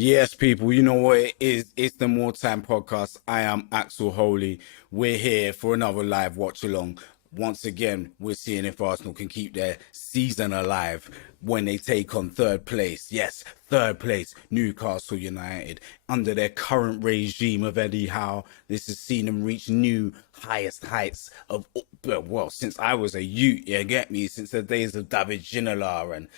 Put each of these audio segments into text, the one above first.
Yes, people, you know what it is. It's the More Time Podcast. I am Axel Holy. We're here for another live watch along. Once again, we're seeing if Arsenal can keep their season alive when they take on third place. Yes, third place, Newcastle United. Under their current regime of Eddie Howe, this has seen them reach new highest heights of, well, since I was a youth, you get me? Since the days of David Ginola and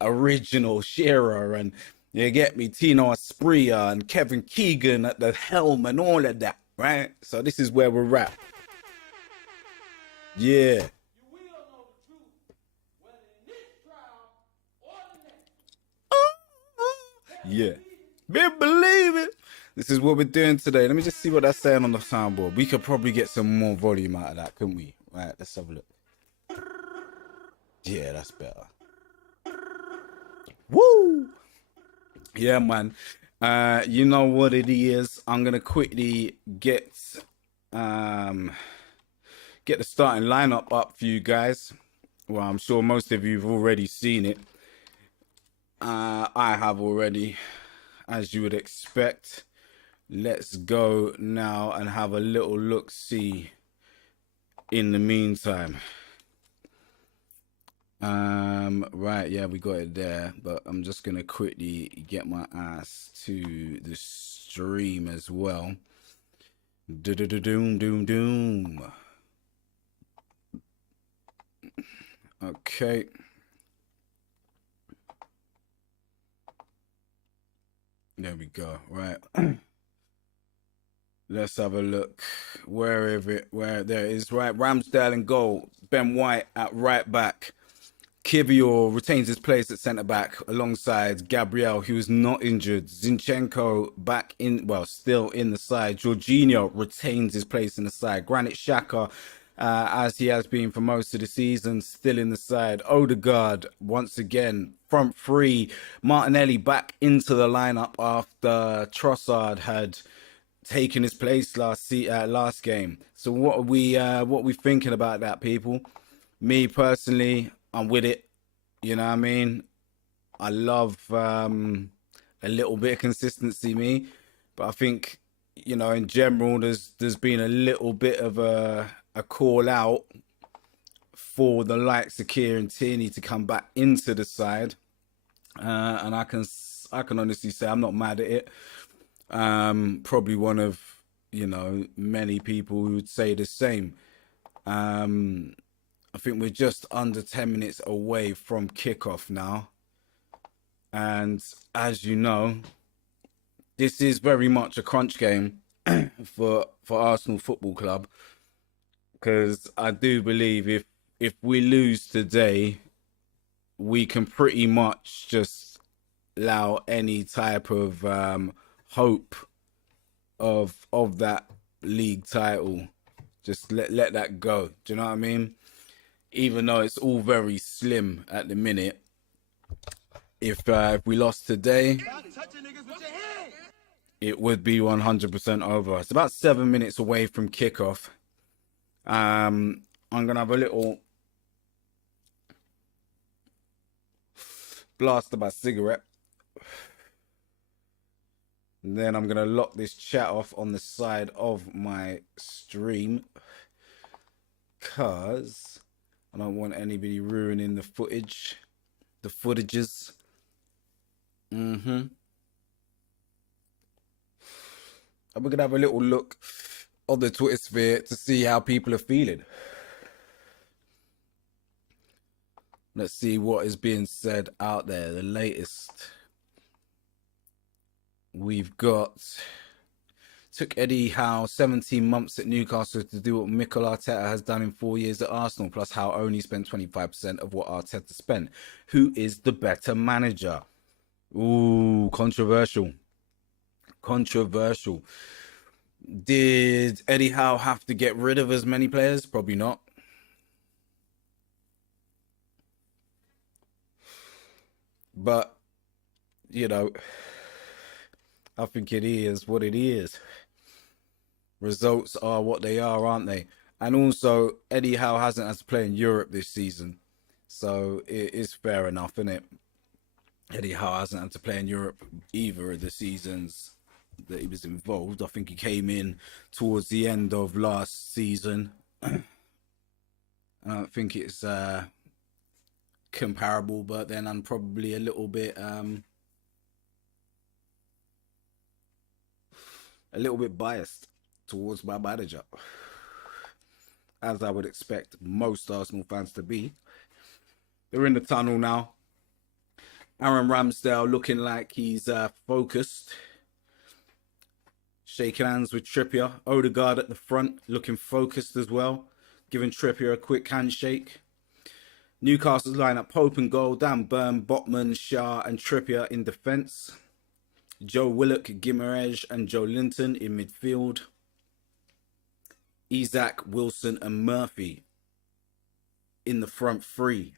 original Shearer and you get me, Tino Asprilla and Kevin Keegan at the helm and all of that, right? So this is where we're at. Yeah. You will know the truth, whether in this trial or the next. Yeah. Believe it. This is what we're doing today. Let me just see what that's saying on the soundboard. We could probably get some more volume out of that, couldn't we? Right, let's have a look. Yeah, that's better. Woo! Yeah, man. You know what it is. I'm gonna quickly get the starting lineup up for you guys. Well, I'm sure most of you've already seen it. I have already, as you would expect. Let's go now and have a little look-see in the meantime. Right, yeah, we got it there, but I'm just gonna quickly get my ass to the stream as well. Doom. Okay. There we go. Right. Let's have a look. Where there is, right. Ramsdale in goal. Ben White at right back. Kivior retains his place at centre back alongside Gabriel, who is not injured. Zinchenko back in, well, still in the side. Jorginho retains his place in the side. Granit Xhaka, as he has been for most of the season, still in the side. Odegaard, once again, front three. Martinelli back into the lineup after Trossard had taken his place last game. So what are we thinking about that, people? Me personally, I'm with it. You know what I mean? I love a little bit of consistency, me. But I think, you know, in general, there's been a little bit of a call out for the likes of Kieran Tierney to come back into the side. And I can honestly say I'm not mad at it. Probably one of, you know, many people who would say the same. I think we're just under 10 minutes away from kickoff now. And as you know, this is very much a crunch game for Arsenal Football Club. Because I do believe if we lose today, we can pretty much just allow any type of hope of that league title. Just let that go. Do you know what I mean? Even though it's all very slim at the minute, if we lost today, it would be 100% over. It's about 7 minutes away from kickoff. I'm gonna have a little blast of my cigarette, and then I'm gonna lock this chat off on the side of my stream, cause I don't want anybody ruining the footages. And we're gonna have a little look on the Twitter sphere to see how people are feeling. Let's see what is being said out there. The latest we've got: took Eddie Howe 17 months at Newcastle to do what Mikel Arteta has done in 4 years at Arsenal, plus Howe only spent 25% of what Arteta spent. Who is the better manager? Ooh, controversial. Did Eddie Howe have to get rid of as many players? Probably not. But, you know, I think it is what it is. Results are what they are, aren't they? And also, Eddie Howe hasn't had to play in Europe this season. So it is fair enough, isn't it? Eddie Howe hasn't had to play in Europe either of the seasons that he was involved. I think he came in towards the end of last season. I don't think it's comparable, but then I'm probably a little bit biased towards my manager, as I would expect most Arsenal fans to be. They're in the tunnel now. Aaron Ramsdale looking like he's focused, shaking hands with Trippier. Odegaard at the front looking focused as well, giving Trippier a quick handshake. Newcastle's lineup: Pope and goal, Dan Burn, Botman, Shah and Trippier in defence. Joe Willock, Guimaraes and Joe Linton in midfield. Isak, Wilson and Murphy in the front three.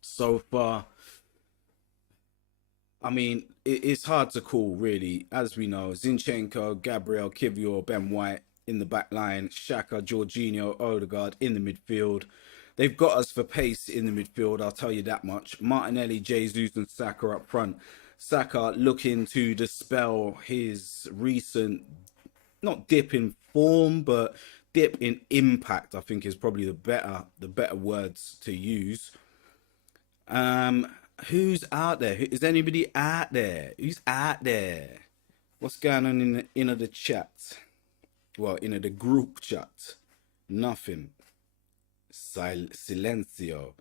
So far, I mean, it's hard to call, really. As we know, Zinchenko, Gabriel, Kivior, Ben White in the back line, Xhaka, Jorginho, Odegaard in the midfield. They've got us for pace in the midfield, I'll tell you that much. Martinelli, Jesus and Saka up front. Saka looking to dispel his recent, not dip in form, but dip in impact, I think is probably the better words to use. Who's out there? Is anybody out there? Who's out there? What's going on in the chat? Well, in the group chat. Nothing. Silencio.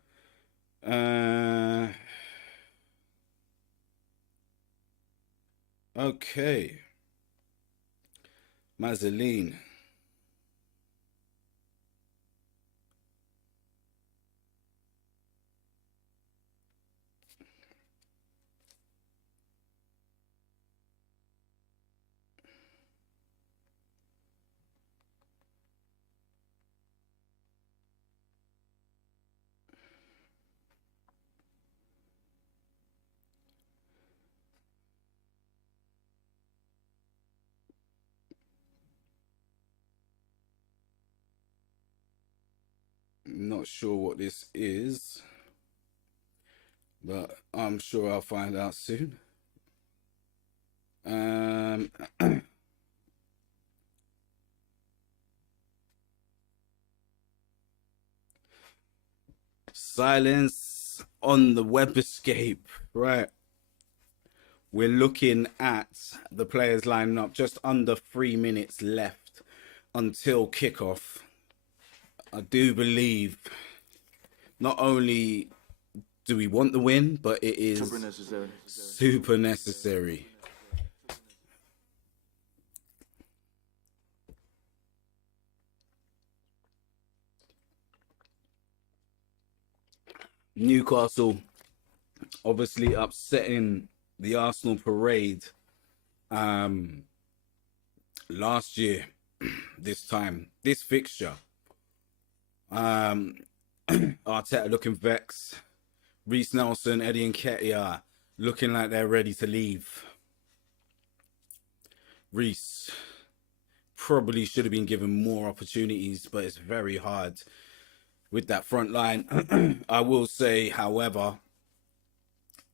Okay. Mazzoline. Not sure what this is, but I'm sure I'll find out soon. Silence on the web escape. Right. We're looking at the players lining up, just under 3 minutes left until kickoff. I do believe not only do we want the win, but it is super necessary. Newcastle obviously upsetting the Arsenal parade last year, this fixture. Arteta looking vexed. Reece Nelson, Eddie Nketiah looking like they're ready to leave. Reece probably should have been given more opportunities, but it's very hard with that front line. I will say, however,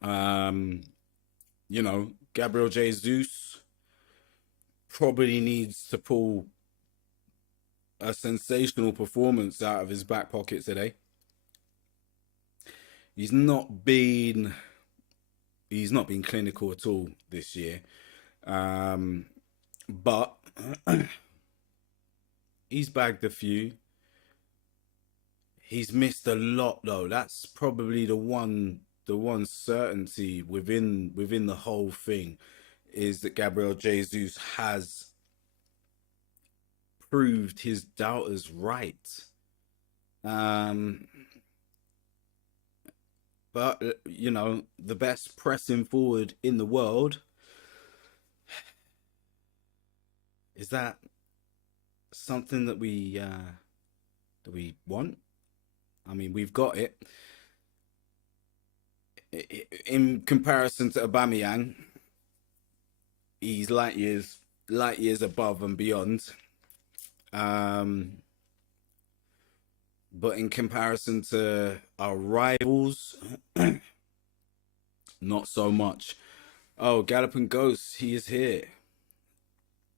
you know, Gabriel Jesus probably needs to pull a sensational performance out of his back pocket today. He's not been clinical at all this year, but he's bagged a few. He's missed a lot though. That's probably the one certainty within the whole thing, is that Gabriel Jesus has proved his doubters right. But you know, the best pressing forward in the world, is that something that we want? I mean, we've got it. In comparison to Aubameyang, he's light years above and beyond. But in comparison to our rivals, Not so much. Oh, Galloping Ghost, he is here.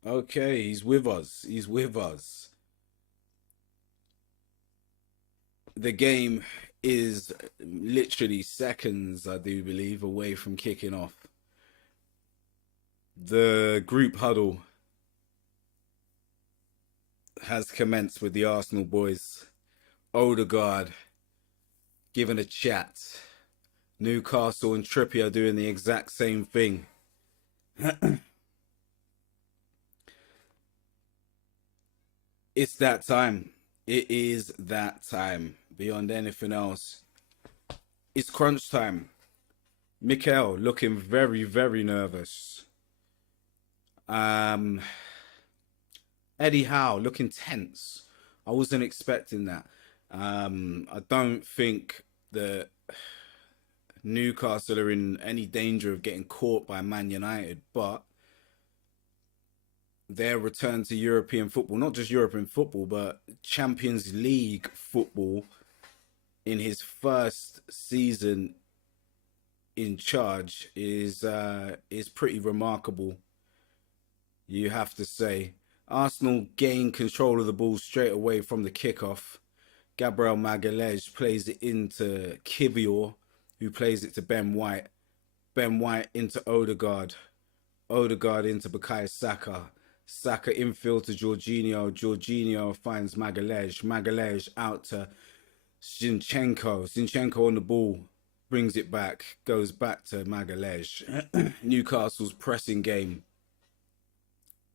Okay, he's with us. He's with us. The game is literally seconds, I do believe, away from kicking off. The group huddle has commenced with the Arsenal boys. Odegaard giving a chat. Newcastle and Trippier doing the exact same thing. It's that time. It is that time. Beyond anything else, it's crunch time. Mikel looking very, very nervous. Eddie Howe looking tense. I wasn't expecting that. I don't think that Newcastle are in any danger of getting caught by Man United, but their return to European football, not just European football, but Champions League football in his first season in charge is pretty remarkable, you have to say. Arsenal gain control of the ball straight away from the kickoff. Gabriel Magalhaes plays it into Kivior, who plays it to Ben White. Ben White into Odegaard. Odegaard into Bukayo Saka. Saka infield to Jorginho. Jorginho finds Magalhaes. Magalhaes out to Zinchenko. Zinchenko on the ball. Brings it back. Goes back to Magalhaes. Newcastle's pressing game.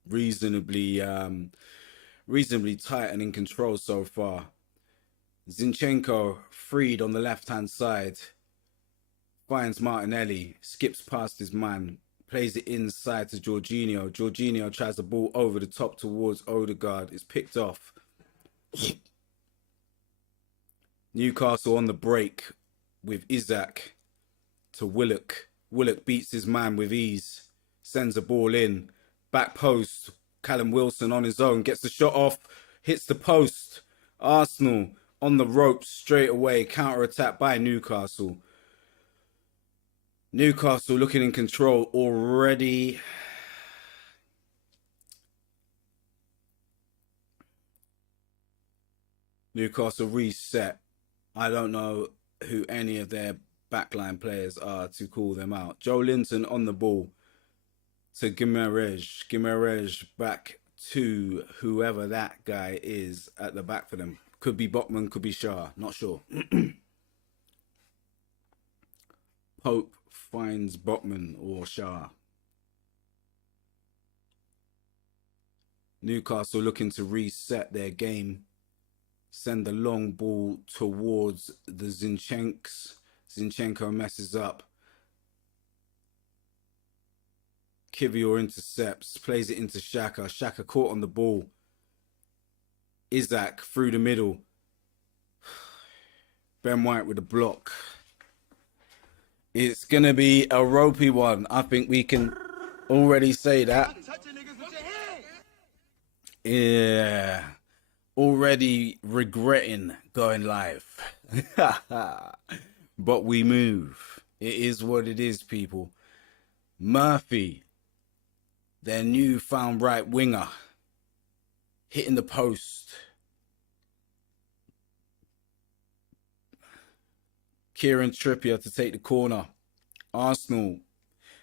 Reasonably tight and in control so far. Zinchenko freed on the left-hand side. Finds Martinelli. Skips past his man. Plays it inside to Jorginho. Jorginho tries the ball over the top towards Odegaard. It's picked off. Newcastle on the break with Isaac to Willock. Willock beats his man with ease. Sends the ball in. Back post. Callum Wilson on his own. Gets the shot off. Hits the post. Arsenal on the ropes straight away. Counter attack by Newcastle. Newcastle looking in control already. Newcastle reset. I don't know who any of their backline players are to call them out. Joe Linton on the ball to Guimaraes. Guimaraes back to whoever that guy is at the back for them. Could be Botman, could be Shah. Not sure. Pope finds Botman or Shah. Newcastle looking to reset their game. Send the long ball towards the Zinchenks. Zinchenko messes up. Kivior intercepts, plays it into Xhaka. Xhaka caught on the ball. Isaac through the middle. Ben White with a block. It's going to be a ropey one. I think we can already say that. Yeah. Already regretting going live. But we move. It is what it is, people. Murphy, their newfound right winger, hitting the post. Kieran Trippier to take the corner. Arsenal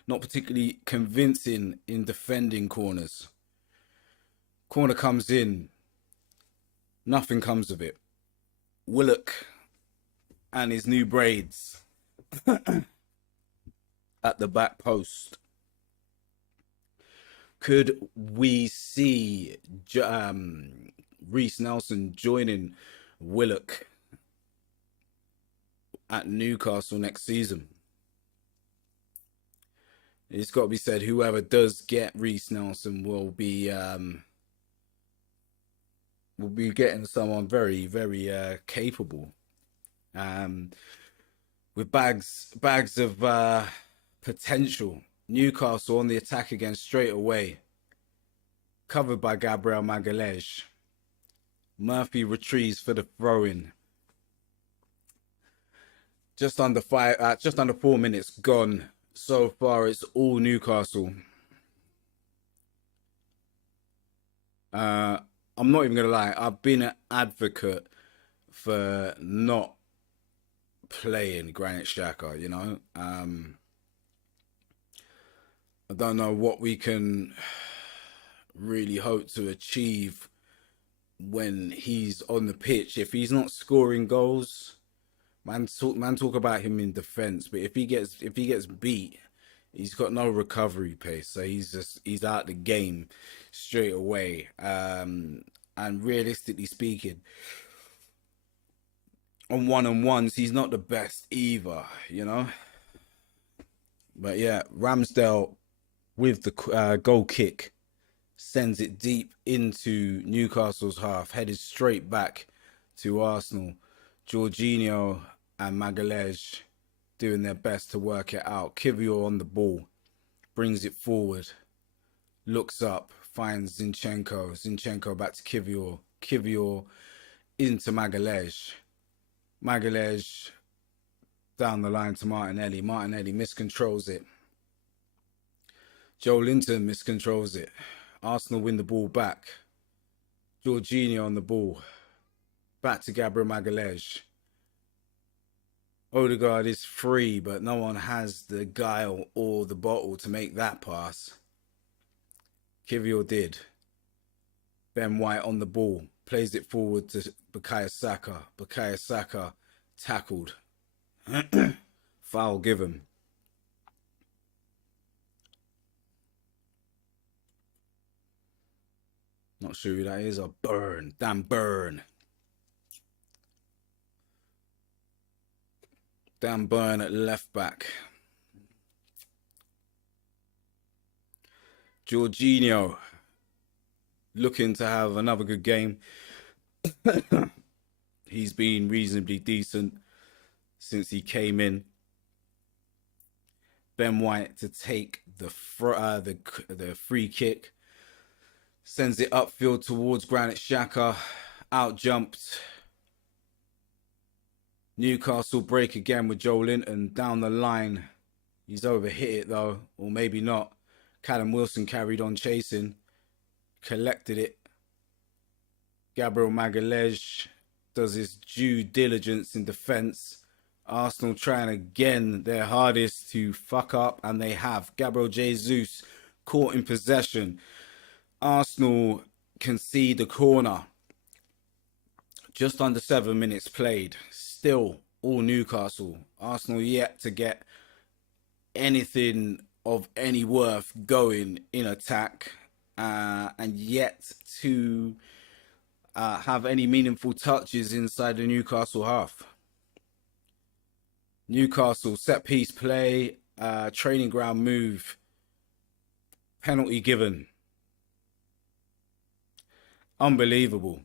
not particularly convincing in defending corners. Corner comes in. Nothing comes of it. Willock and his new braids at the back post. Could we see Reece Nelson joining Willock at Newcastle next season? It's got to be said, whoever does get Reece Nelson will be getting someone very, very capable, with bags of potential. Newcastle on the attack again straight away, covered by Gabriel Magalhaes. Murphy retrieves for the throw-in. Just under 4 minutes gone. So far, it's all Newcastle. Uh, I'm not even gonna lie. I've been an advocate for not playing Granit Xhaka. I don't know what we can really hope to achieve when he's on the pitch. If he's not scoring goals, man talk about him in defense, but if he gets beat, he's got no recovery pace. So he's out the game straight away. And realistically speaking, on one-on-ones, he's not the best either. But yeah, Ramsdale with the goal kick sends it deep into Newcastle's half, headed straight back to Arsenal. Jorginho and Magalhaes doing their best to work it out. Kivior on the ball, brings it forward, looks up, finds Zinchenko. Zinchenko back to Kivior. Kivior into Magalhaes. Magalhaes down the line to Martinelli. Martinelli miscontrols it. Joe Linton miscontrols it. Arsenal win the ball back. Jorginho on the ball. Back to Gabriel Magalhaes. Odegaard is free, but no one has the guile or the bottle to make that pass. Kivior did. Ben White on the ball. Plays it forward to Bukayo Saka. Bukayo Saka tackled. Foul given. Not sure who that is. A Burn. Dan Burn. Dan Burn at left back. Jorginho looking to have another good game. He's been reasonably decent since he came in. Ben White to take the free kick. Sends it upfield towards Granit Xhaka. Out jumped. Newcastle break again with Joe Linton down the line. He's overhit it though, or maybe not. Callum Wilson carried on chasing. Collected it. Gabriel Magalhaes does his due diligence in defence. Arsenal trying again their hardest to fuck up, and they have. Gabriel Jesus caught in possession. Arsenal concede the corner. Just under 7 minutes played. Still all Newcastle. Arsenal yet to get anything of any worth going in attack, and yet to have any meaningful touches inside the Newcastle half. Newcastle set piece play, training ground move, penalty given. Unbelievable.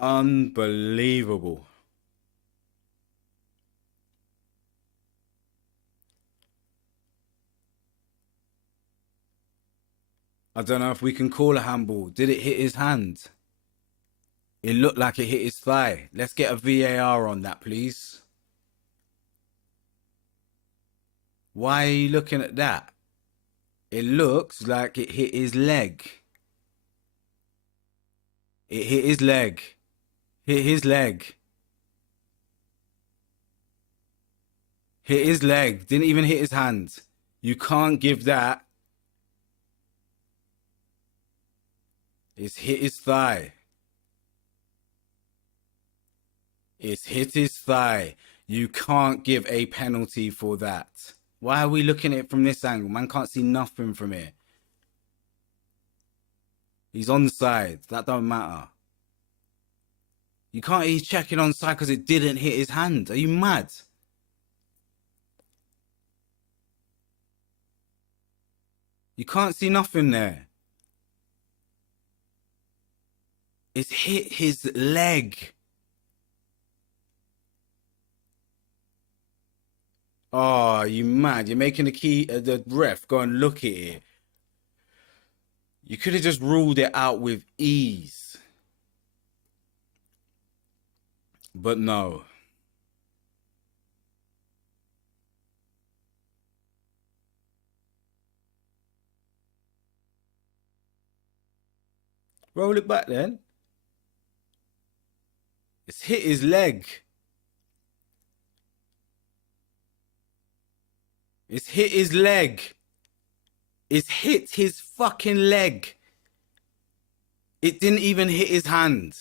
Unbelievable. I don't know if we can call a handball. Did it hit his hand? It looked like it hit his thigh. Let's get a VAR on that, please. Why are you looking at that? It looks like it hit his leg. It hit his leg. Hit his leg. Hit his leg. Didn't even hit his hand. You can't give that. It's hit his thigh. It's hit his thigh. You can't give a penalty for that. Why are we looking at it from this angle? Man can't see nothing from here. He's onside. That don't matter. You can't. He's checking onside because it didn't hit his hand. Are you mad? You can't see nothing there. It's hit his leg. Oh, you mad? You're making the ref go and look at it. You could have just ruled it out with ease. But no. Roll it back then. It's hit his leg. It's hit his leg. It's hit his fucking leg. It didn't even hit his hand.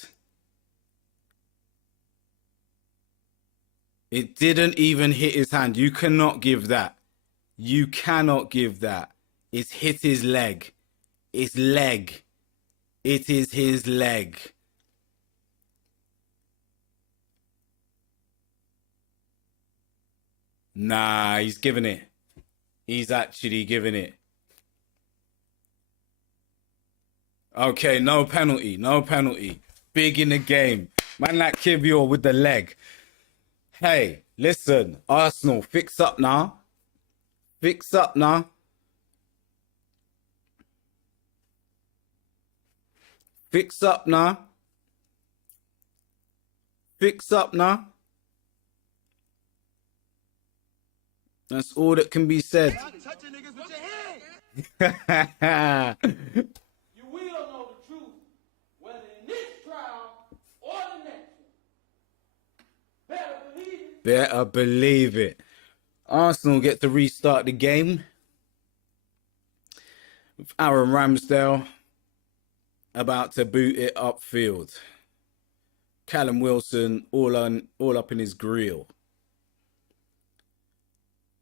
It didn't even hit his hand. You cannot give that. You cannot give that. It's hit his leg. It's leg. It is his leg. Nah, he's giving it. He's actually giving it. Okay, no penalty. No penalty. Big in the game. Man like Kivior with the leg. Hey, listen. Arsenal, fix up now. Fix up now. Fix up now. Fix up now. That's all that can be said. You will know the truth, whether in this trial or the next one. Better believe it. Better believe it. Arsenal get to restart the game with Aaron Ramsdale about to boot it upfield. Callum Wilson all up in his grill.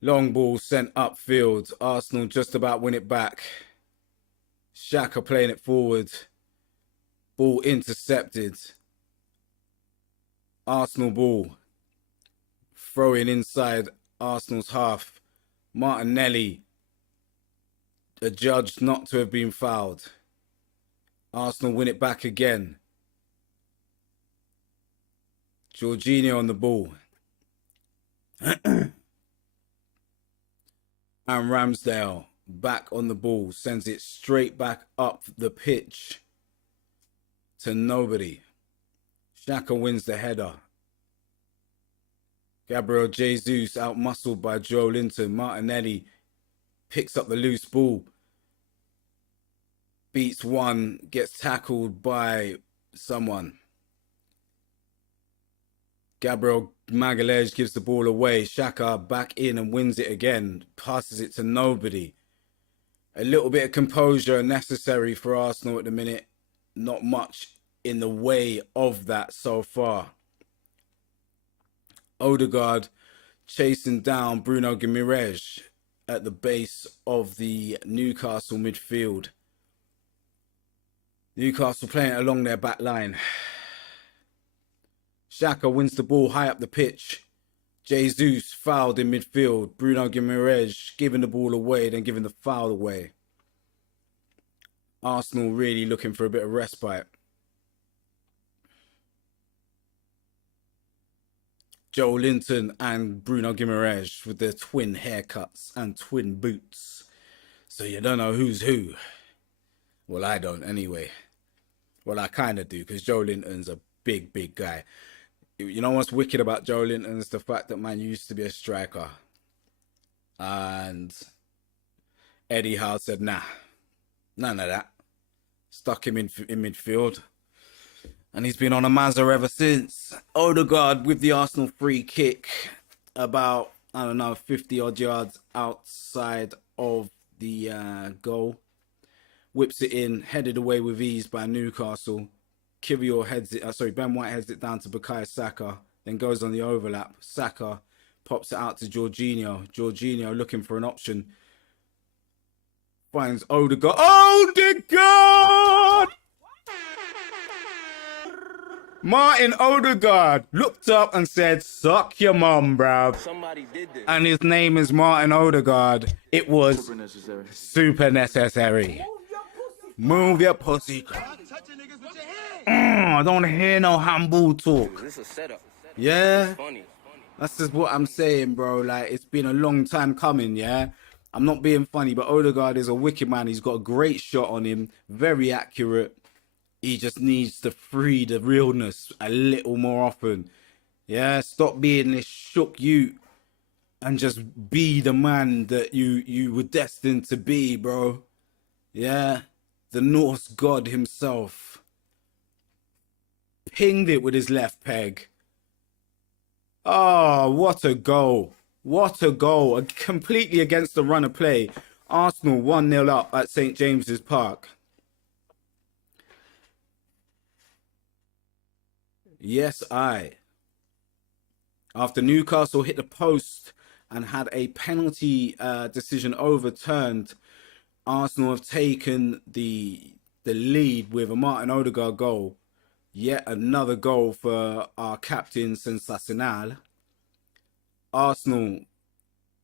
Long ball sent upfield. Arsenal just about win it back. Xhaka playing it forward. Ball intercepted. Arsenal ball. Throwing inside Arsenal's half. Martinelli adjudged not to have been fouled. Arsenal win it back again. Jorginho on the ball. And Ramsdale back on the ball. Sends it straight back up the pitch to nobody. Xhaka wins the header. Gabriel Jesus out-muscled by Joe Linton. Martinelli picks up the loose ball. Beats one, gets tackled by someone. Gabriel Magalhaes gives the ball away. Xhaka back in and wins it again. Passes it to nobody. A little bit of composure necessary for Arsenal at the minute. Not much in the way of that so far. Odegaard chasing down Bruno Guimaraes at the base of the Newcastle midfield. Newcastle playing it along their back line. Xhaka wins the ball high up the pitch. Jesus fouled in midfield. Bruno Guimaraes giving the ball away, then giving the foul away. Arsenal really looking for a bit of respite. Joe Linton and Bruno Guimaraes with their twin haircuts and twin boots. So you don't know who's who. Well, I don't anyway. Well, I kind of do, because Joe Linton's a big, big guy. You know what's wicked about Joe Linton is the fact that man used to be a striker. And Eddie Howe said, nah, none of that. Stuck him in midfield. And he's been on a Mazza ever since. Odegaard with the Arsenal free kick. About, 50 odd yards outside of the goal. Whips it in, headed away with ease by Newcastle. Kivior heads it, Ben White heads it down to Bukayo Saka, then goes on the overlap. Saka pops it out to Jorginho. Jorginho looking for an option. Finds Odegaard. Odegaard! Martin Odegaard looked up and said, suck your mum, bruv. Somebody did this. And his name is Martin Odegaard. It was super necessary. Move your pussy. I don't want to hear no handball talk. This is a setup. Yeah, Funny. that's just what I'm saying, bro. Like, it's been a long time coming, yeah? I'm not being funny, but Odegaard is a wicked man. He's got a great shot on him. Very accurate. He just needs to free the realness a little more often. Yeah, stop being this shook you and just be the man that you were destined to be, bro. Yeah, the Norse god himself pinged it with his left peg. Oh, what a goal! What a goal! Completely against the run of play. Arsenal 1-0 up at St James's Park. Yes, I. After Newcastle hit the post and had a penalty decision overturned, Arsenal have taken the lead with a Martin Odegaard goal. Yet another goal for our captain Sensacional. Arsenal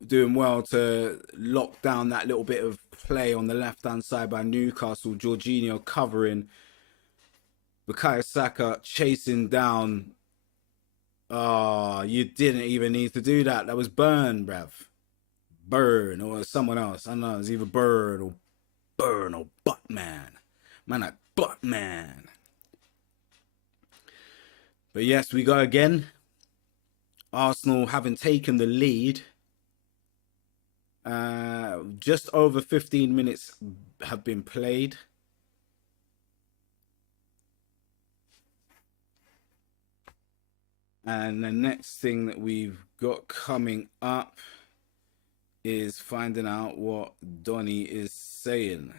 doing well to lock down that little bit of play on the left-hand side by Newcastle. Jorginho covering. Bukayo Saka chasing down. Oh, you didn't even need to do that. That was Burn, bruv. Burn or someone else. I don't know. It's either Bird or Burn or Buttman. Man, like Buttman. But yes, we go again. Arsenal having taken the lead. Just over 15 minutes have been played. And the next thing that we've got coming up is finding out what Donny is saying.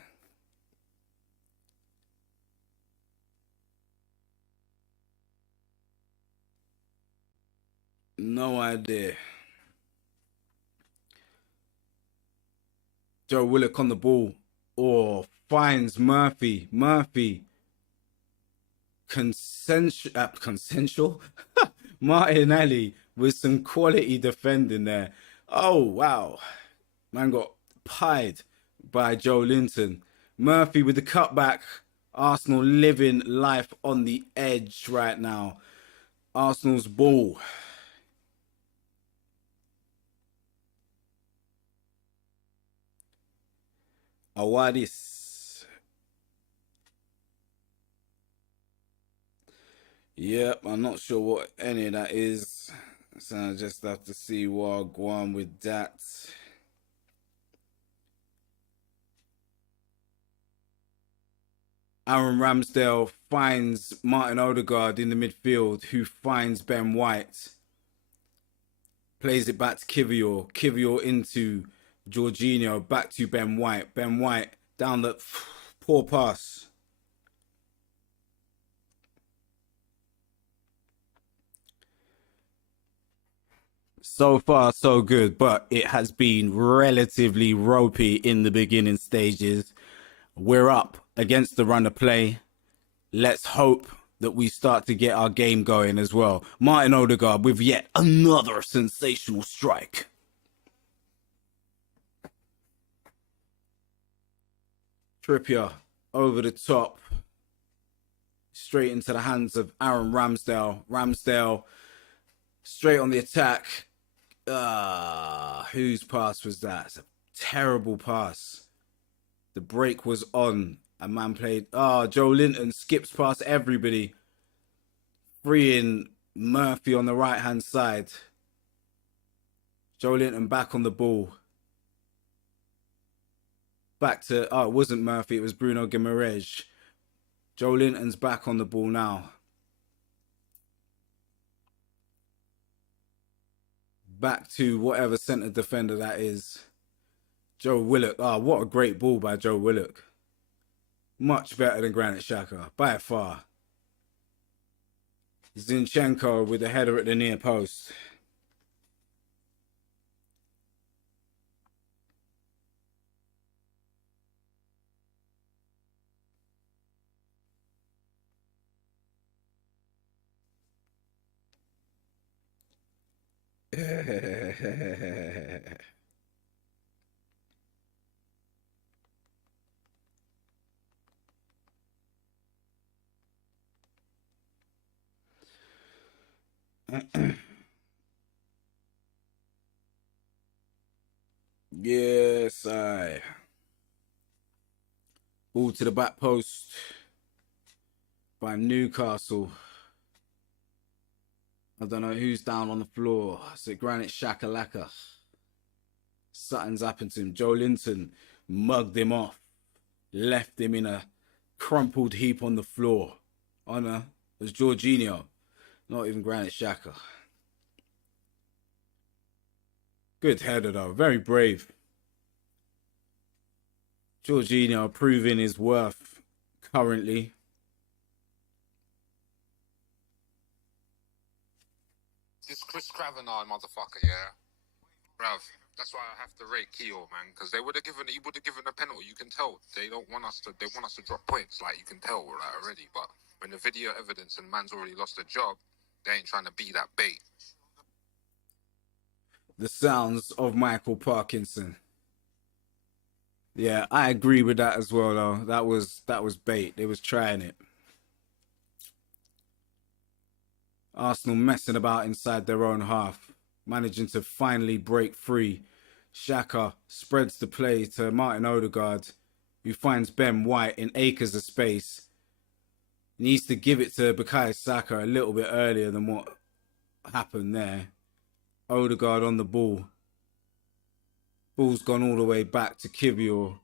No idea. Joe Willock on the ball or finds Murphy. Murphy consensual Martinelli with some quality defending there. Oh wow, man got pied by Joe Linton. Murphy with the cutback. Arsenal living life on the edge right now. Arsenal's ball. Awadis. Yep, I'm not sure what any of that is. So I just have to see what I'll go on with that. Aaron Ramsdale finds Martin Odegaard in the midfield, who finds Ben White. Plays it back to Kivior. Kivior into Jorginho. Back to Ben White. Ben White down the poor pass. So far, so good, but it has been relatively ropey in the beginning stages. We're up against the run of play. Let's hope that we start to get our game going as well. Martin Odegaard with yet another sensational strike. Trippier over the top. Straight into the hands of Aaron Ramsdale. Ramsdale straight on the attack. Whose pass was that? It's a terrible pass. The break was on. A man played. Joe Linton skips past everybody. Freeing Murphy on the right hand side. Joe Linton back on the ball. Back to. Oh, it wasn't Murphy. It was Bruno Guimaraes. Joe Linton's back on the ball now. Back to whatever centre defender that is. Joe Willock. What a great ball by Joe Willock. Much better than Granit Xhaka, by far. Zinchenko with the header at the near post. Yes, I. Ball to the back post by Newcastle. I don't know who's down on the floor. Is it Granite Shakalaka? Something's happened to him. Joe Linton mugged him off, left him in a crumpled heap on the floor. Oh no, it was Jorginho, not even Granite Xhaka. Good header though, very brave. Jorginho proving his worth currently. This Chris Cravenard motherfucker, yeah, bruv. That's why I have to rate Keogh, man, because he would have given a penalty. You can tell they want us to drop points, like you can tell like, already. But when the video evidence and man's already lost a job, they ain't trying to be that bait. The sounds of Michael Parkinson. Yeah, I agree with that as well though. That was bait. They was trying it. Arsenal messing about inside their own half, managing to finally break free. Xhaka spreads the play to Martin Odegaard, who finds Ben White in acres of space. Needs to give it to Bukayo Saka a little bit earlier than what happened there. Odegaard on the ball. Ball's gone all the way back to Kivior,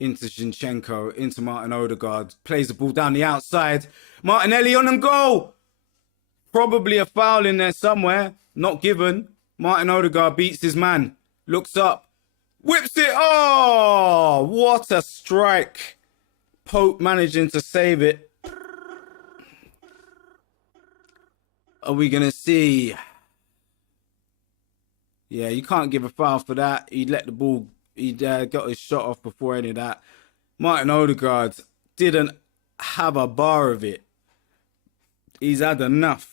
into Zinchenko, into Martin Odegaard. Plays the ball down the outside. Martinelli on and goal! Probably a foul in there somewhere. Not given. Martin Odegaard beats his man. Looks up. Whips it. Oh, what a strike. Pope managing to save it. Are we going to see? Yeah, you can't give a foul for that. He let the ball, he got his shot off before any of that. Martin Odegaard didn't have a bar of it. He's had enough.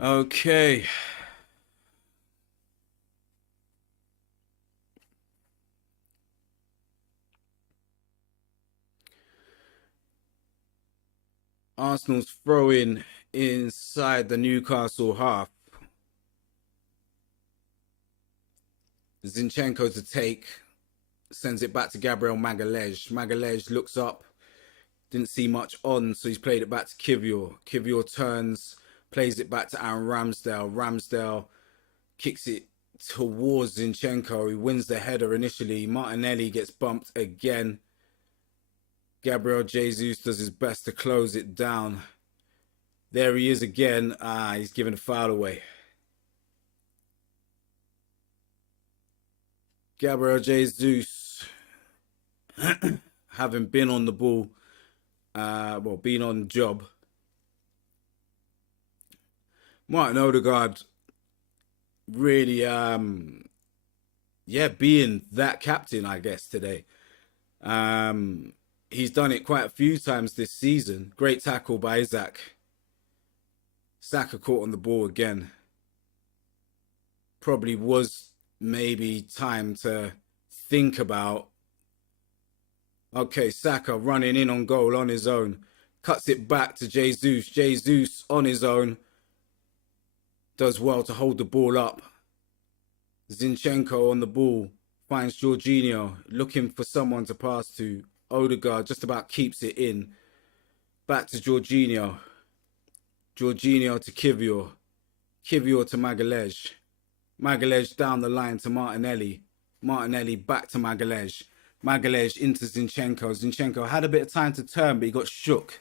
Okay. Arsenal's throwing inside the Newcastle half. Zinchenko to take, sends it back to Gabriel Magalhaes. Magalhaes looks up, didn't see much on, so he's played it back to Kivior. Kivior turns, plays it back to Aaron Ramsdale. Ramsdale kicks it towards Zinchenko. He wins the header initially. Martinelli gets bumped again. Gabriel Jesus does his best to close it down. There he is again. He's giving a foul away. Gabriel Jesus, having been on the ball, been on job. Martin Odegaard really, being that captain, I guess, today. He's done it quite a few times this season. Great tackle by Isaac. Saka caught on the ball again. Probably was maybe time to think about. Okay, Saka running in on goal on his own. Cuts it back to Jesus. Jesus on his own. Does well to hold the ball up. Zinchenko on the ball. Finds Jorginho. Looking for someone to pass to. Odegaard just about keeps it in. Back to Jorginho. Jorginho to Kivior. Kivior to Magalhaes. Magalhaes down the line to Martinelli. Martinelli back to Magalhaes. Magalhaes into Zinchenko. Zinchenko had a bit of time to turn, but he got shook.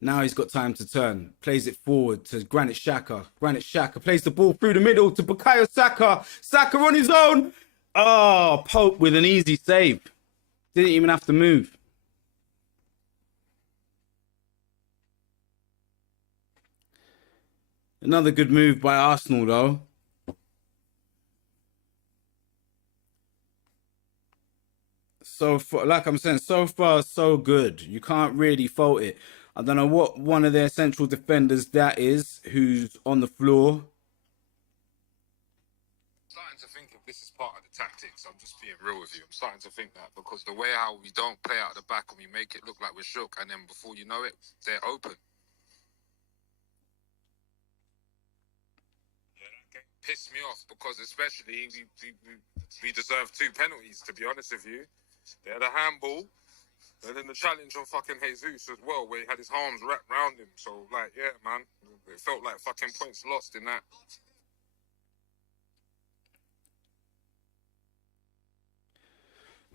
Now he's got time to turn. Plays it forward to Granit Xhaka. Granit Xhaka plays the ball through the middle to Bukayo Saka. Saka on his own. Oh, Pope with an easy save. Didn't even have to move. Another good move by Arsenal, though. So far, like I'm saying, so far, so good. You can't really fault it. I don't know what one of their central defenders that is, who's on the floor. starting to think if this is part of the tactics. I'm just being real with you. I'm starting to think that because the way how we don't play out of the back and we make it look like we're shook, and then before you know it, they're open. Yeah, that game pissed me off because especially we deserved 2 penalties, to be honest with you. They had a handball. And then the challenge on fucking Jesus as well, where he had his arms wrapped around him. So, like, yeah, man, it felt like fucking points lost in that.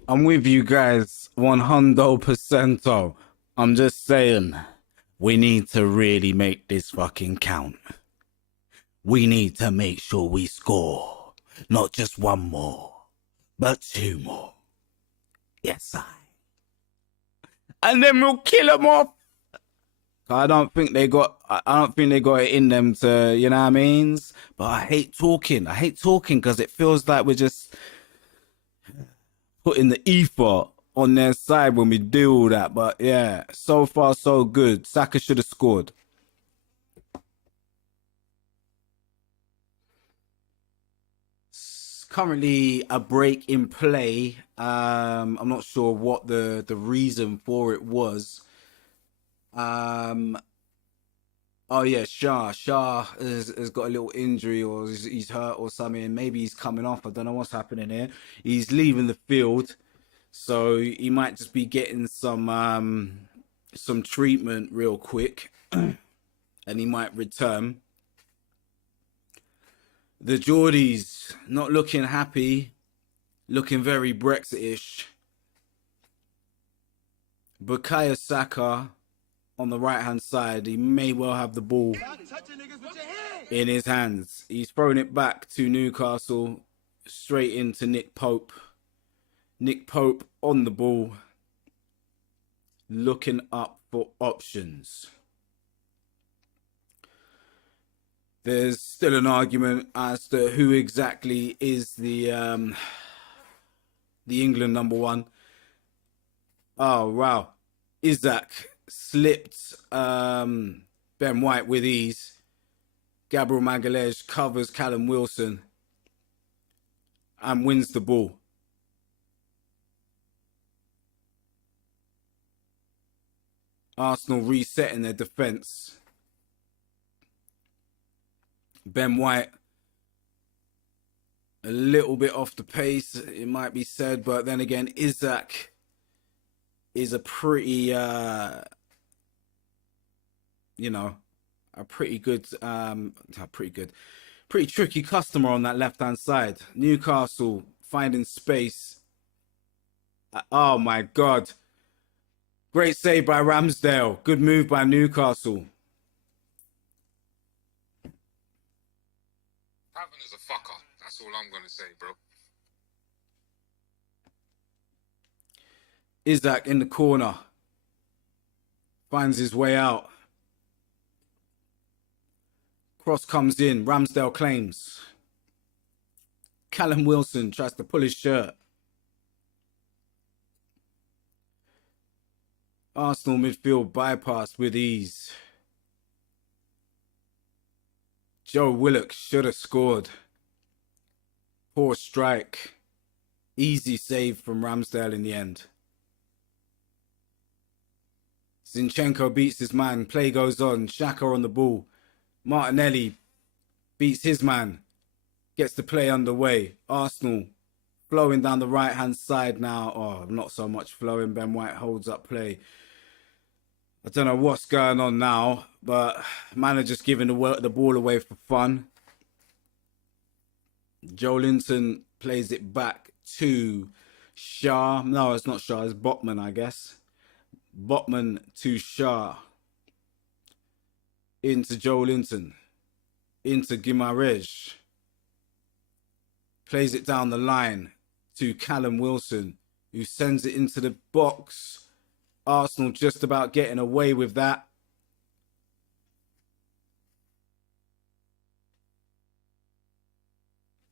I'm with you guys 100%. I'm just saying, we need to really make this fucking count. We need to make sure we score. Not just 1 more, but 2 more. Yes, and then we'll kill them off. I don't think they got it in them to, you know what I mean? But I hate talking because it feels like we're just putting the ether on their side when we do all that. But yeah, so far so good. Saka should have scored. Currently a break in play. I'm not sure what the reason for it was. Oh yeah, Shah has got a little injury, or he's hurt or something. Maybe he's coming off. I don't know what's happening here. He's leaving the field, so he might just be getting some treatment real quick, and he might return. The Geordies not looking happy, looking very Brexitish. Bukayo Saka on the right hand side, he may well have the ball in his hands. He's throwing it back to Newcastle, straight into Nick Pope. Nick Pope on the ball, looking up for options. There's still an argument as to who exactly is the England #1. Oh wow, Isaac slipped Ben White with ease. Gabriel Magalhaes covers Callum Wilson and wins the ball. Arsenal resetting their defence. Ben White a little bit off the pace, it might be said, but then again, Isaac is a pretty, pretty tricky customer on that left-hand side. Newcastle finding space. Oh my God. Great save by Ramsdale. Good move by Newcastle. Tavern is a fucker. That's all I'm going to say, bro. Isaac in the corner. Finds his way out. Cross comes in. Ramsdale claims. Callum Wilson tries to pull his shirt. Arsenal midfield bypassed with ease. Joe Willock should have scored. Poor strike. Easy save from Ramsdale in the end. Zinchenko beats his man. Play goes on. Xhaka on the ball. Martinelli beats his man. Gets the play underway. Arsenal flowing down the right-hand side now. Oh, not so much flowing. Ben White holds up play. I don't know what's going on now, but manager's giving the ball away for fun. Joe Linton plays it back to Shah. No, it's not Shah. It's Botman, I guess. Botman to Shah. Into Joe Linton. Into Guimaraes. Plays it down the line to Callum Wilson, who sends it into the box. Arsenal just about getting away with that.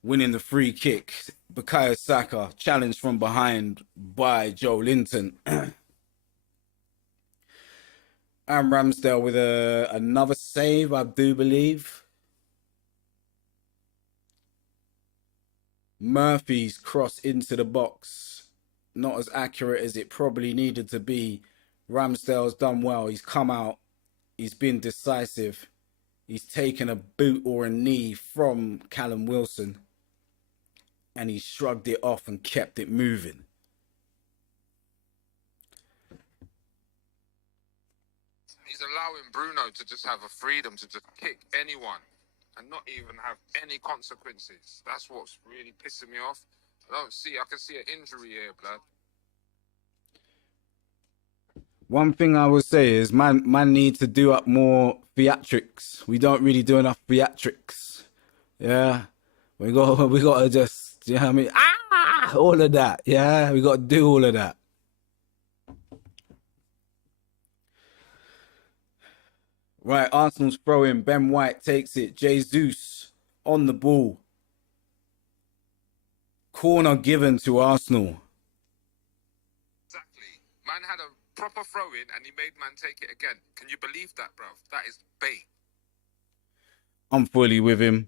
Winning the free kick. Bukayo Saka challenged from behind by Joe Linton. And Ramsdale with another save, I do believe. Murphy's cross into the box, not as accurate as it probably needed to be. Ramsdale's done well. He's come out. He's been decisive. He's taken a boot or a knee from Callum Wilson, and he shrugged it off and kept it moving. He's allowing Bruno to just have a freedom to just kick anyone and not even have any consequences. That's what's really pissing me off. I can see an injury here, blood. One thing I would say is man need to do up more theatrics. We don't really do enough theatrics. Yeah. We got to just, you know what I mean? All of that. Yeah. We got to do all of that. Right, Arsenal's throwing. Ben White takes it. Jesus on the ball. Corner given to Arsenal. Exactly. Man had a proper throw-in and he made man take it again. Can you believe that, bruv? That is bait. I'm fully with him.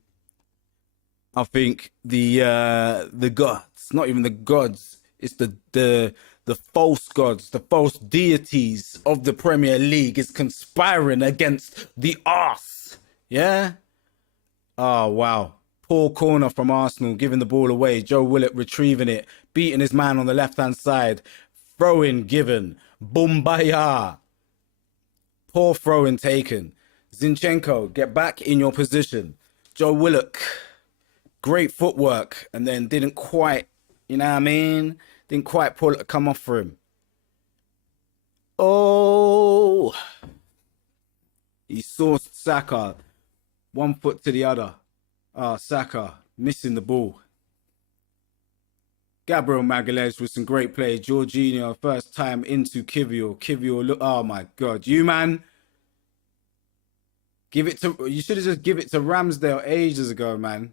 I think the gods, not even the gods, it's the false gods, the false deities of the Premier League is conspiring against the arse. Yeah? Oh, wow. Poor corner from Arsenal, giving the ball away. Joe Willock retrieving it, beating his man on the left-hand side. Throw-in given. Bumbaya. Poor throw-in taken. Zinchenko, get back in your position. Joe Willock, great footwork, and then didn't quite, you know what I mean? Didn't quite come off for him. Oh. He sourced Saka. 1 foot to the other. Saka missing the ball. Gabriel Magalhaes with some great play. Jorginho, first time into Kivior. Kivior, look, oh my God. You, man. You should have just give it to Ramsdale ages ago, man.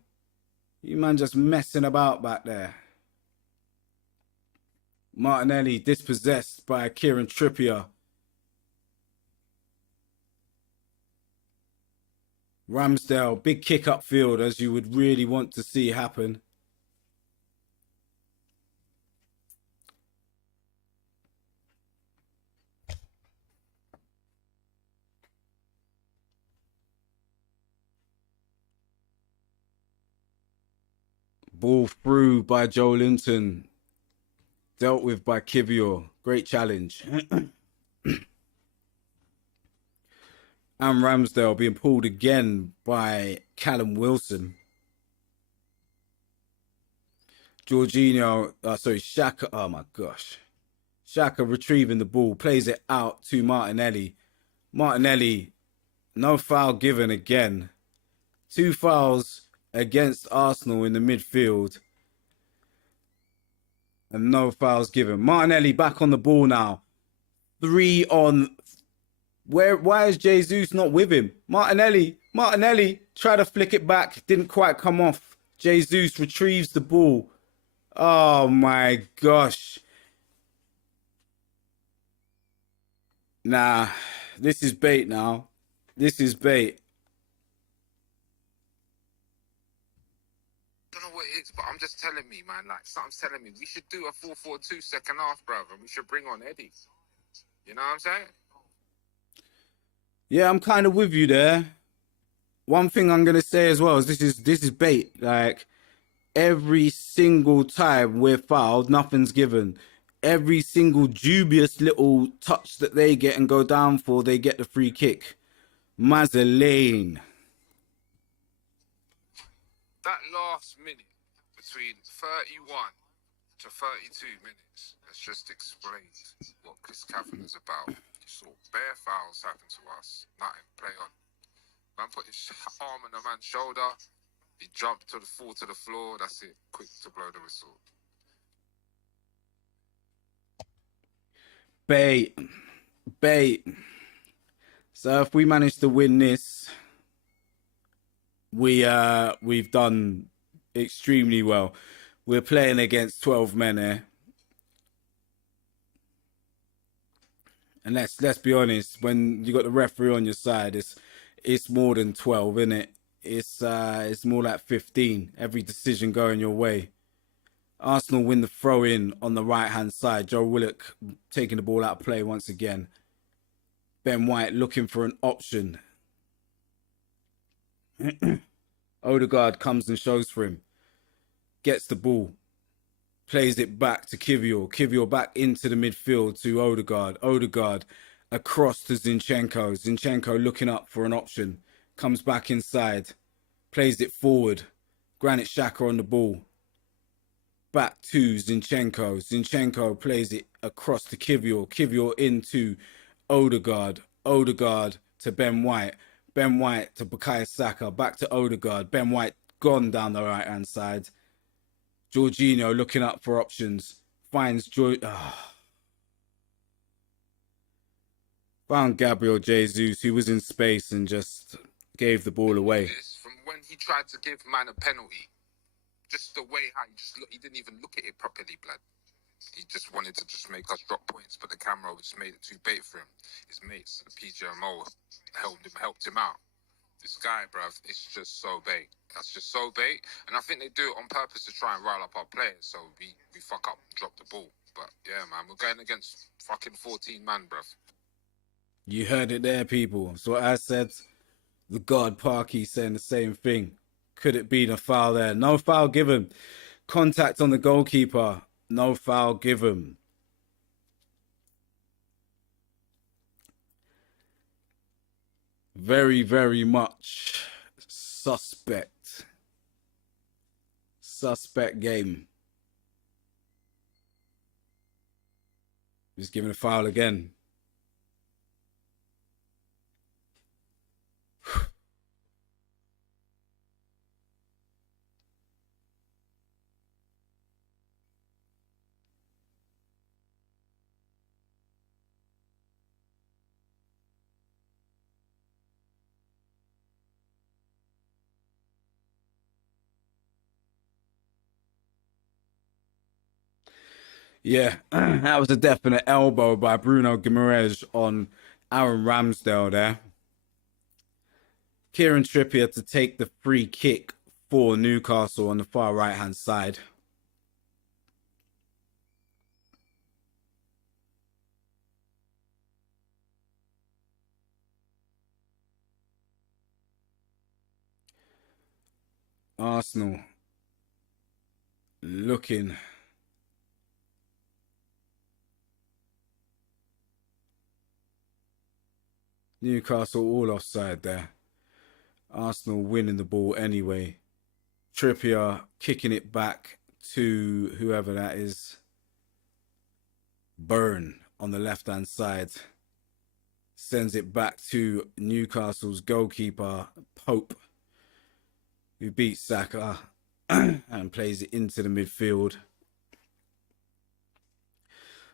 You, man, just messing about back there. Martinelli dispossessed by Kieran Trippier. Ramsdale, big kick upfield as you would really want to see happen. Ball through by Joe Linton. Dealt with by Kivior. Great challenge. And Ramsdale being pulled again by Callum Wilson. Jorginho, Xhaka, oh my gosh. Xhaka retrieving the ball, plays it out to Martinelli. Martinelli, no foul given again. 2 fouls against Arsenal in the midfield. And no fouls given. Martinelli back on the ball now. 3 on... Why is Jesus not with him? Martinelli tried to flick it back. Didn't quite come off. Jesus retrieves the ball. Oh my gosh. Nah, this is bait now. This is bait. I don't know what it is, but I'm just telling me, man, like something's telling me we should do a 4-4-2 second half, bruv, and we should bring on Eddie. You know what I'm saying? Yeah, I'm kind of with you there. One thing I'm gonna say as well is this is bait. Like every single time we're fouled, nothing's given. Every single dubious little touch that they get and go down for, they get the free kick. Mazelaine. That last minute between 31 to 32 minutes has just explained what Chris Kavanagh's about. You saw bare fouls happen to us, nothing, play on. Man put his arm on the man's shoulder, he jumped to the floor, that's it, quick to blow the whistle. Bait. So if we manage to win this, we've done extremely well. We're playing against 12 men here. And let's be honest, when you got the referee on your side, it's more than 12, isn't it? It's more like 15. Every decision going your way. Arsenal win the throw-in on the right-hand side. Joe Willock taking the ball out of play once again. Ben White looking for an option. Odegaard comes and shows for him. Gets the ball. Plays it back to Kivior. Kivior back into the midfield to Odegaard. Odegaard across to Zinchenko. Zinchenko looking up for an option. Comes back inside. Plays it forward. Granit Xhaka on the ball. Back to Zinchenko. Zinchenko plays it across to Kivior. Kivior into Odegaard. Odegaard to Ben White. Ben White to Bukayo Saka. Back to Odegaard. Ben White gone down the right-hand side. Jorginho looking up for options. Finds found Gabriel Jesus, who was in space and just gave the ball away. From when he tried to give man a penalty, just the way how he didn't even look at it properly, blood. He just wanted to just make us drop points, but the camera just made it too bait for him. His mates, the PGMO, helped him out. This guy, bruv, it's just so bait. That's just so bait. And I think they do it on purpose to try and rile up our players, so we fuck up, drop the ball. But yeah, man, we're going against fucking 14 man, bruv. You heard it there, people. So I said, the God Parky saying the same thing. Could it be a foul there? No foul given. Contact on the goalkeeper. No foul given. Very, very much suspect. Suspect game. He's giving a foul again. Yeah, that was a definite elbow by Bruno Guimaraes on Aaron Ramsdale there. Kieran Trippier to take the free kick for Newcastle on the far right-hand side. Arsenal looking Newcastle all offside there. Arsenal winning the ball anyway. Trippier kicking it back to whoever that is. Burn on the left-hand side. Sends it back to Newcastle's goalkeeper, Pope, who beats Saka and plays it into the midfield.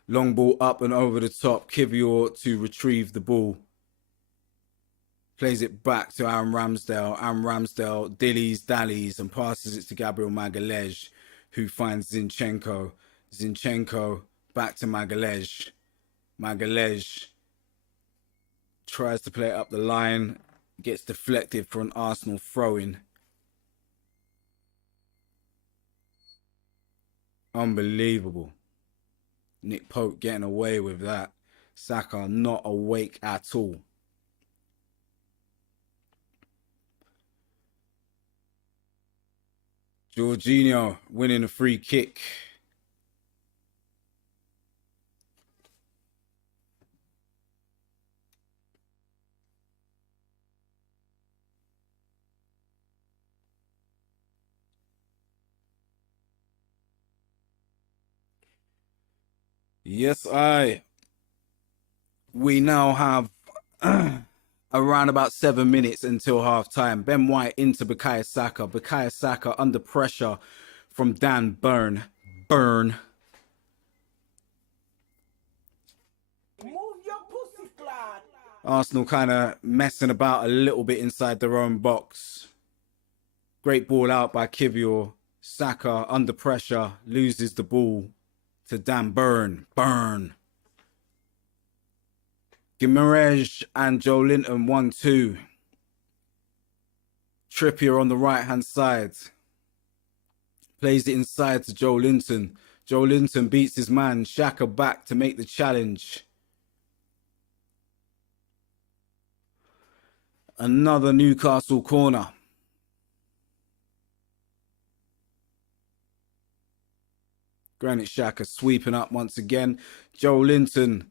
Long ball up and over the top. Kivior to retrieve the ball. Plays it back to Aaron Ramsdale. Aaron Ramsdale dillies-dallies and passes it to Gabriel Magalhaes, who finds Zinchenko. Zinchenko back to Magalhaes. Magalhaes tries to play it up the line. Gets deflected for an Arsenal throw-in. Unbelievable. Nick Pope getting away with that. Saka not awake at all. Jorginho winning a free kick. Yes, we now have around about 7 minutes until half time. Ben White into Bukayo Saka. Bukayo Saka under pressure from Dan Burn. Move your pussy, lad. Arsenal kind of messing about a little bit inside their own box. Great ball out by Kivior. Saka under pressure loses the ball to Dan Burn. Guimaraes and Joe Linton 1-2. Trippier on the right-hand side. Plays it inside to Joe Linton. Joe Linton beats his man Shaka back to make the challenge. Another Newcastle corner. Granite Xhaka sweeping up once again. Joe Linton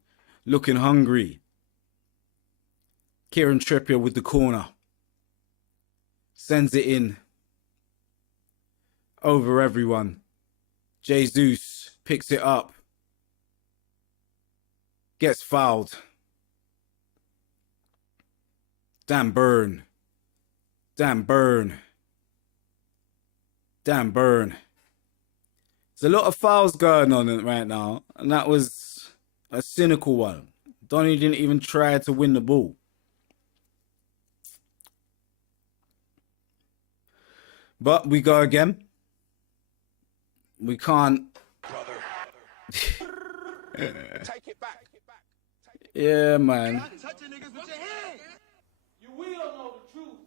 looking hungry. Kieran Trippier with the corner. Sends it in. Over everyone. Jesus picks it up. Gets fouled. Dan Burn. Dan Burn. Dan Burn. There's a lot of fouls going on right now, and that was a cynical one. Donny didn't even try to win the ball. But we go again. We can't. Take it back. Yeah, man. You will know the truth,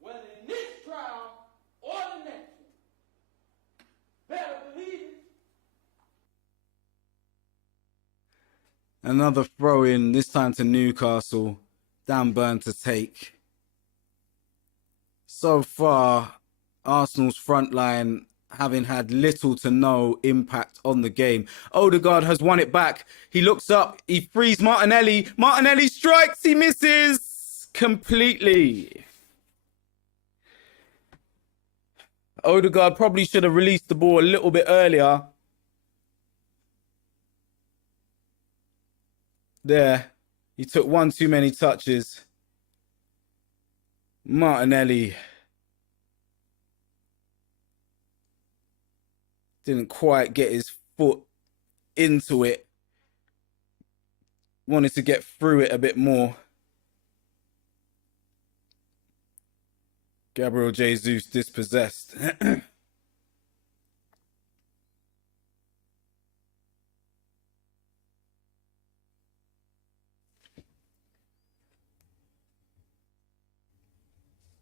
whether in this trial or the next one. Better believe it. Another throw in, this time to Newcastle. Dan Burn to take. So far, Arsenal's front line having had little to no impact on the game. Odegaard has won it back. He looks up. He frees Martinelli. Martinelli strikes. He misses completely. Odegaard probably should have released the ball a little bit earlier. There. He took one too many touches. Martinelli didn't quite get his foot into it. Wanted to get through it a bit more. Gabriel Jesus dispossessed.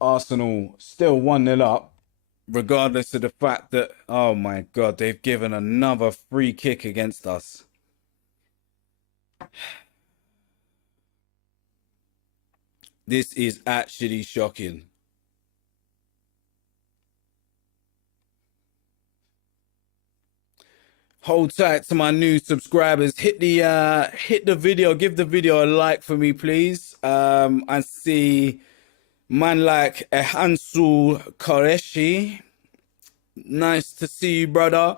Arsenal still 1-0 up, regardless of the fact that, oh my God, they've given another free kick against us. This is actually shocking. Hold tight to my new subscribers. Hit the video, give the video a like for me, please. I see man like Ehansu Koreshi. Nice to see you, brother.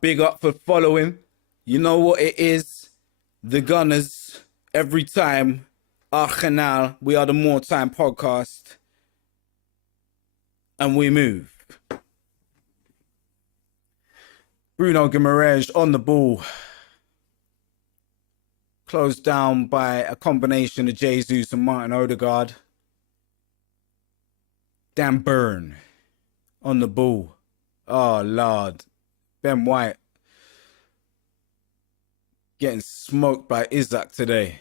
Big up for following. You know what it is. The Gunners, every time. Our canal, we are the More Time podcast. And we move. Bruno Guimaraes on the ball. Closed down by a combination of Jesus and Martin Odegaard. Dan Burn on the ball. Oh, Lord. Ben White getting smoked by Isaac today.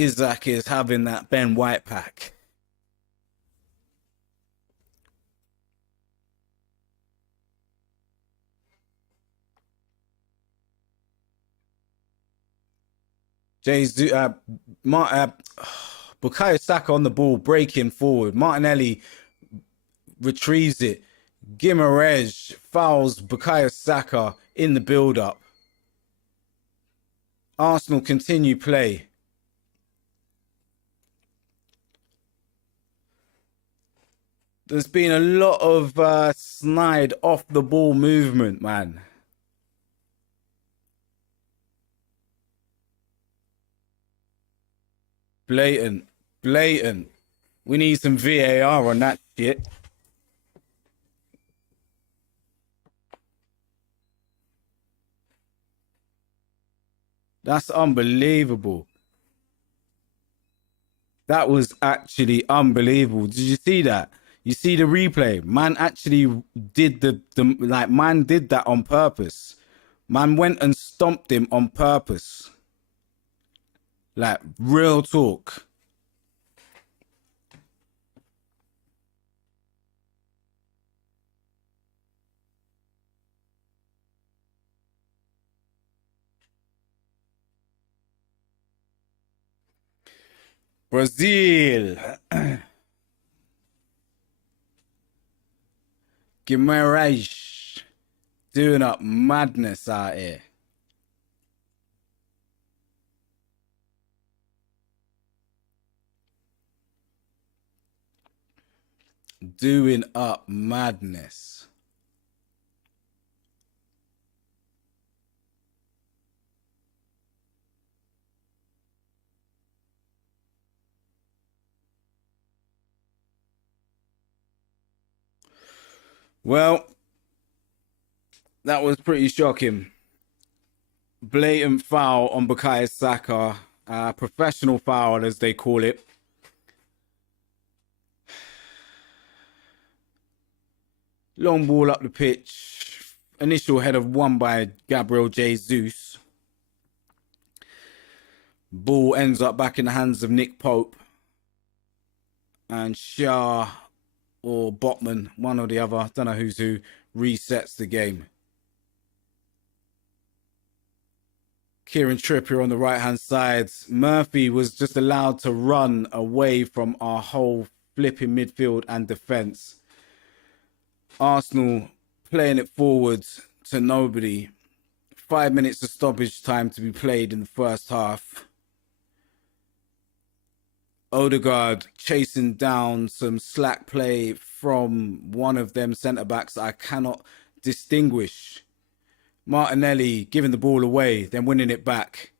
Isaac is having that Ben White pack. Bukayo Saka on the ball, breaking forward. Martinelli retrieves it. Guimaraes fouls Bukayo Saka in the build-up. Arsenal continue play. There's been a lot of snide off-the-ball movement, man. Blatant. We need some VAR on that shit. That's unbelievable. That was actually unbelievable. Did you see that? You see the replay? Man actually did man did that on purpose. Man went and stomped him on purpose. Like, real talk. Brazil. Guimarães doing up madness out here. Doing up madness. Well, that was pretty shocking. Blatant foul on Bukayo Saka. Professional foul, as they call it. Long ball up the pitch. Initial header won by Gabriel Jesus. Ball ends up back in the hands of Nick Pope. And Shah or Botman, one or the other, don't know who's who, resets the game. Kieran Trippier on the right-hand side. Murphy was just allowed to run away from our whole flipping midfield and defence. Arsenal playing it forward to nobody. 5 minutes of stoppage time to be played in the first half. Odegaard chasing down some slack play from one of them centre-backs I cannot distinguish. Martinelli giving the ball away, then winning it back.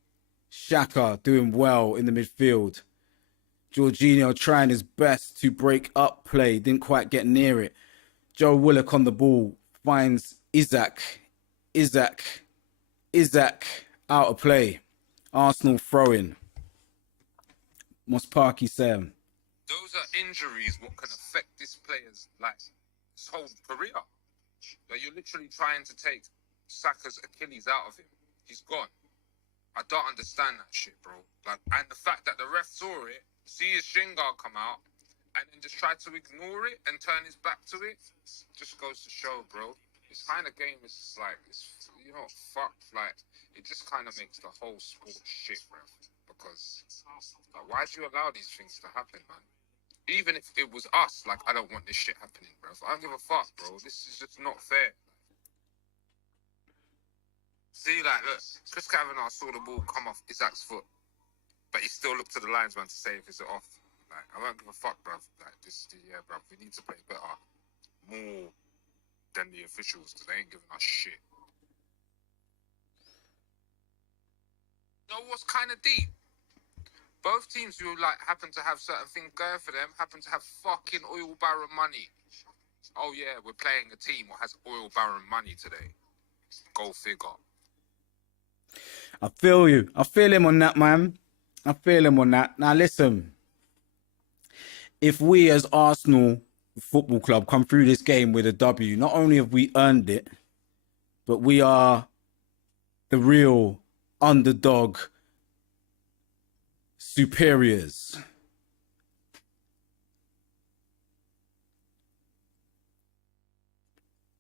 Xhaka doing well in the midfield. Jorginho trying his best to break up play, didn't quite get near it. Joe Willock on the ball finds Isaac out of play. Arsenal throwing. What's Parky saying? Those are injuries what can affect this player's like his whole career. Like you're literally trying to take Saka's Achilles out of him. He's gone. I don't understand that shit, bro. Like, and the fact that the ref saw it, see his shin guard come out, and then just try to ignore it and turn his back to it, just goes to show, bro. This kind of game is just like, it's, you know, fuck. Like, it just kind of makes the whole sport shit, bro. Because, like, why do you allow these things to happen, man? Even if it was us, like, I don't want this shit happening, bro. I don't give a fuck, bro. This is just not fair. See, like, look, Chris Kavanagh saw the ball come off Isaac's foot, but he still looked to the linesman to say if it's off. Like, I don't give a fuck, bruv. Like, this, yeah, bruv, we need to play better, more than the officials, because they ain't giving us shit. You know what's kind of deep? Both teams who, like, happen to have certain things going for them happen to have fucking oil baron money. Oh, yeah, we're playing a team that has oil baron money today. Go figure. I feel you. I feel him on that, man. I feel him on that. Now, listen. If we as Arsenal Football Club come through this game with a W, not only have we earned it, but we are the real underdog superiors.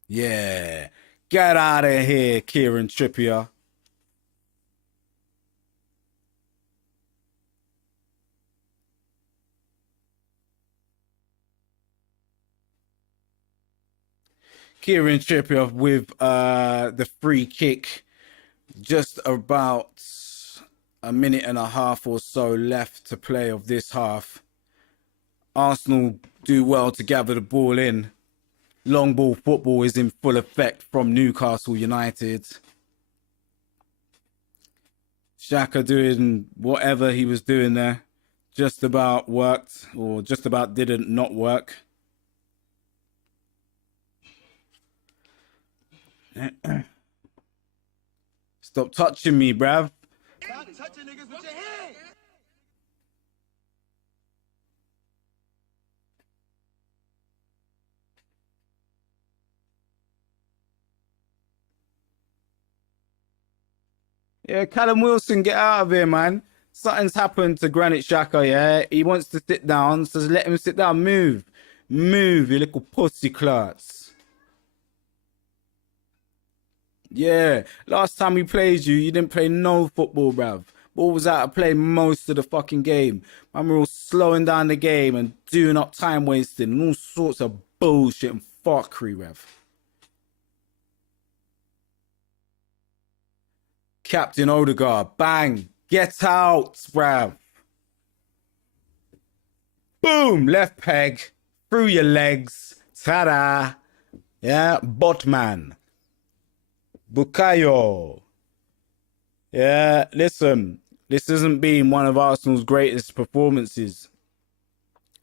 Yeah. Get out of here, Kieran Trippier. Kieran Trippier with the free kick. Just about a minute and a half or so left to play of this half. Arsenal do well to gather the ball in. Long ball football is in full effect from Newcastle United. Xhaka doing whatever he was doing there. Just about worked, or just about didn't not work. Stop touching me, bruv. Stop touching niggas with your hand. Yeah, Callum Wilson, get out of here, man. Something's happened to Granit Xhaka, yeah? He wants to sit down, so let him sit down. Move. Move, you little pussy class. Yeah, last time we played you, you didn't play no football, bruv. Ball was out of play most of the fucking game. Man, we're all slowing down the game and doing up time wasting and all sorts of bullshit and fuckery, Rev. Captain Odegaard, bang, get out, bruv. Boom, left peg, through your legs, ta-da. Yeah, Botman. Bukayo. Yeah, listen, this hasn't been one of Arsenal's greatest performances.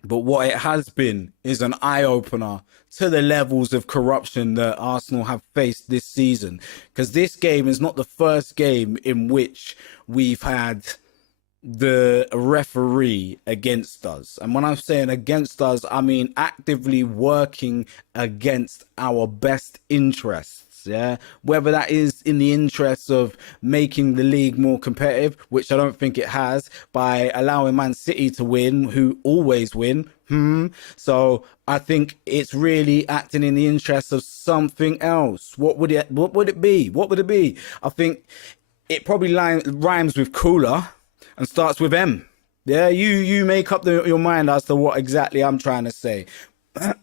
But what it has been is an eye-opener to the levels of corruption that Arsenal have faced this season. Because this game is not the first game in which we've had the referee against us. And when I'm saying against us, I mean actively working against our best interests. Yeah, whether that is in the interests of making the league more competitive, which I don't think it has, by allowing Man City to win, who always win. So I think it's really acting in the interests of something else. What would it be? What would it be? I think it probably rhymes with cooler and starts with M. Yeah, you make up your mind as to what exactly I'm trying to say.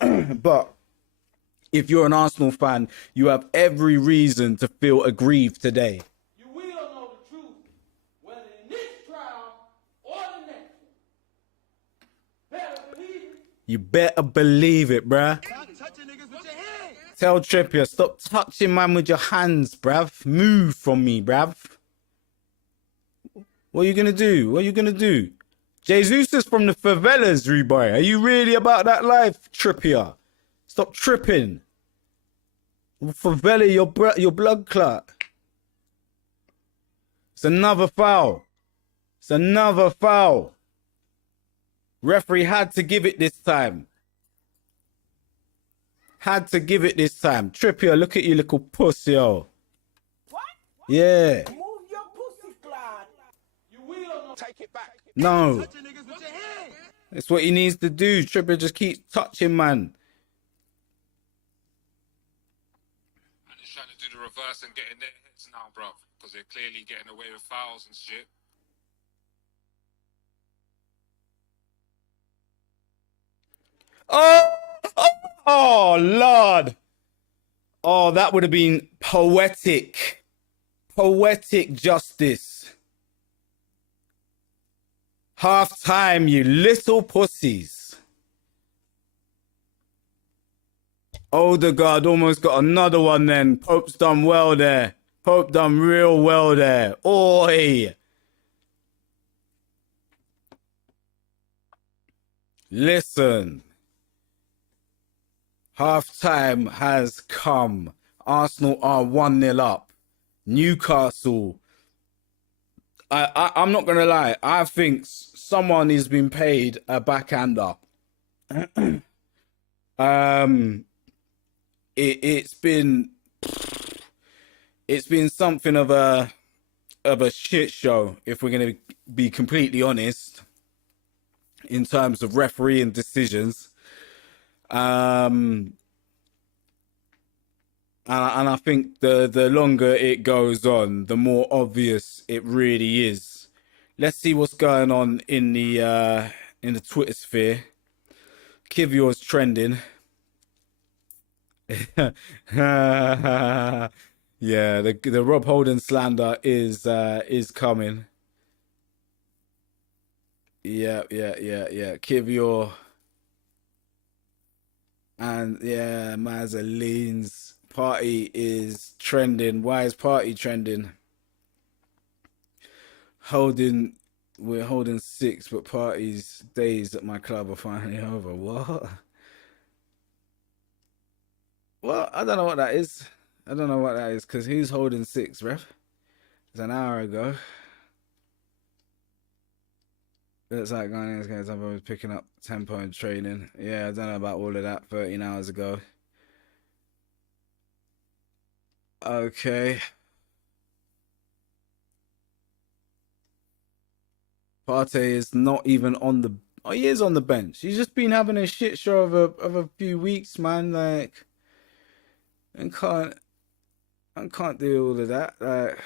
But if you're an Arsenal fan, you have every reason to feel aggrieved today. You will know the truth, whether in this trial or the next one. Better believe it. You better believe it, bruh. Stop touching niggas with your hands. Tell Trippier, stop touching man with your hands, bruv. Move from me, bruv. What are you gonna do? What are you gonna do? Jesus is from the favelas, Reboy. Are you really about that life, Trippier? Stop tripping. Favela, your blood clot. It's another foul. It's another foul. Referee had to give it this time. Had to give it this time. Trippier, look at you, little pussy, yo. What? Yeah. Move your pussy clot. You will know. Take it back. No. Touching niggas with your hands. That's what he needs to do. Trippier just keeps touching, man. And he's trying to do the reverse and get in their heads now, bruv. Because they're clearly getting away with fouls and shit. Oh, Lord. Oh, that would have been poetic. Poetic justice. Half time, you little pussies. Odegaard almost got another one then. Pope's done well there. Pope done real well there. Oi. Listen. Half time has come. Arsenal are 1-0 up. Newcastle. I'm not going to lie. I think someone has been paid a backhander. It's been something of a shit show, if we're going to be completely honest, in terms of refereeing decisions. And I think the longer it goes on, the more obvious it really is. Let's see what's going on in the Twitter sphere. Kivior's trending. Yeah, the Rob Holden slander is coming. Yeah. Kivior. And yeah, Mazzoline's party is trending. Why is party trending? We're holding 6, but parties days at my club are finally over. What? Well, I don't know what that is. I don't know what that is, because who's holding 6, ref? It's an hour ago. It's like going in this game, I was picking up tempo and training. Yeah, I don't know about all of that 13 hours ago. Okay. Partey is not even on the... Oh, he is on the bench. He's just been having a shit show of a few weeks, man. Like, I can't do all of that. Like,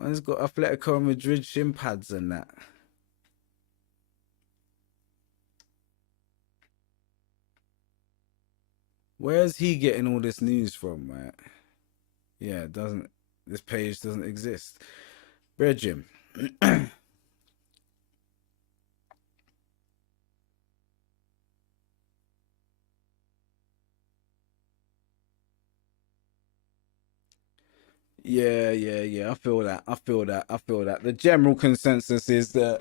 Man's got Atletico Madrid shin pads and that. Where's he getting all this news from, right? Yeah, it doesn't. This page doesn't exist. Bear Jim. Yeah. I feel that. The general consensus is that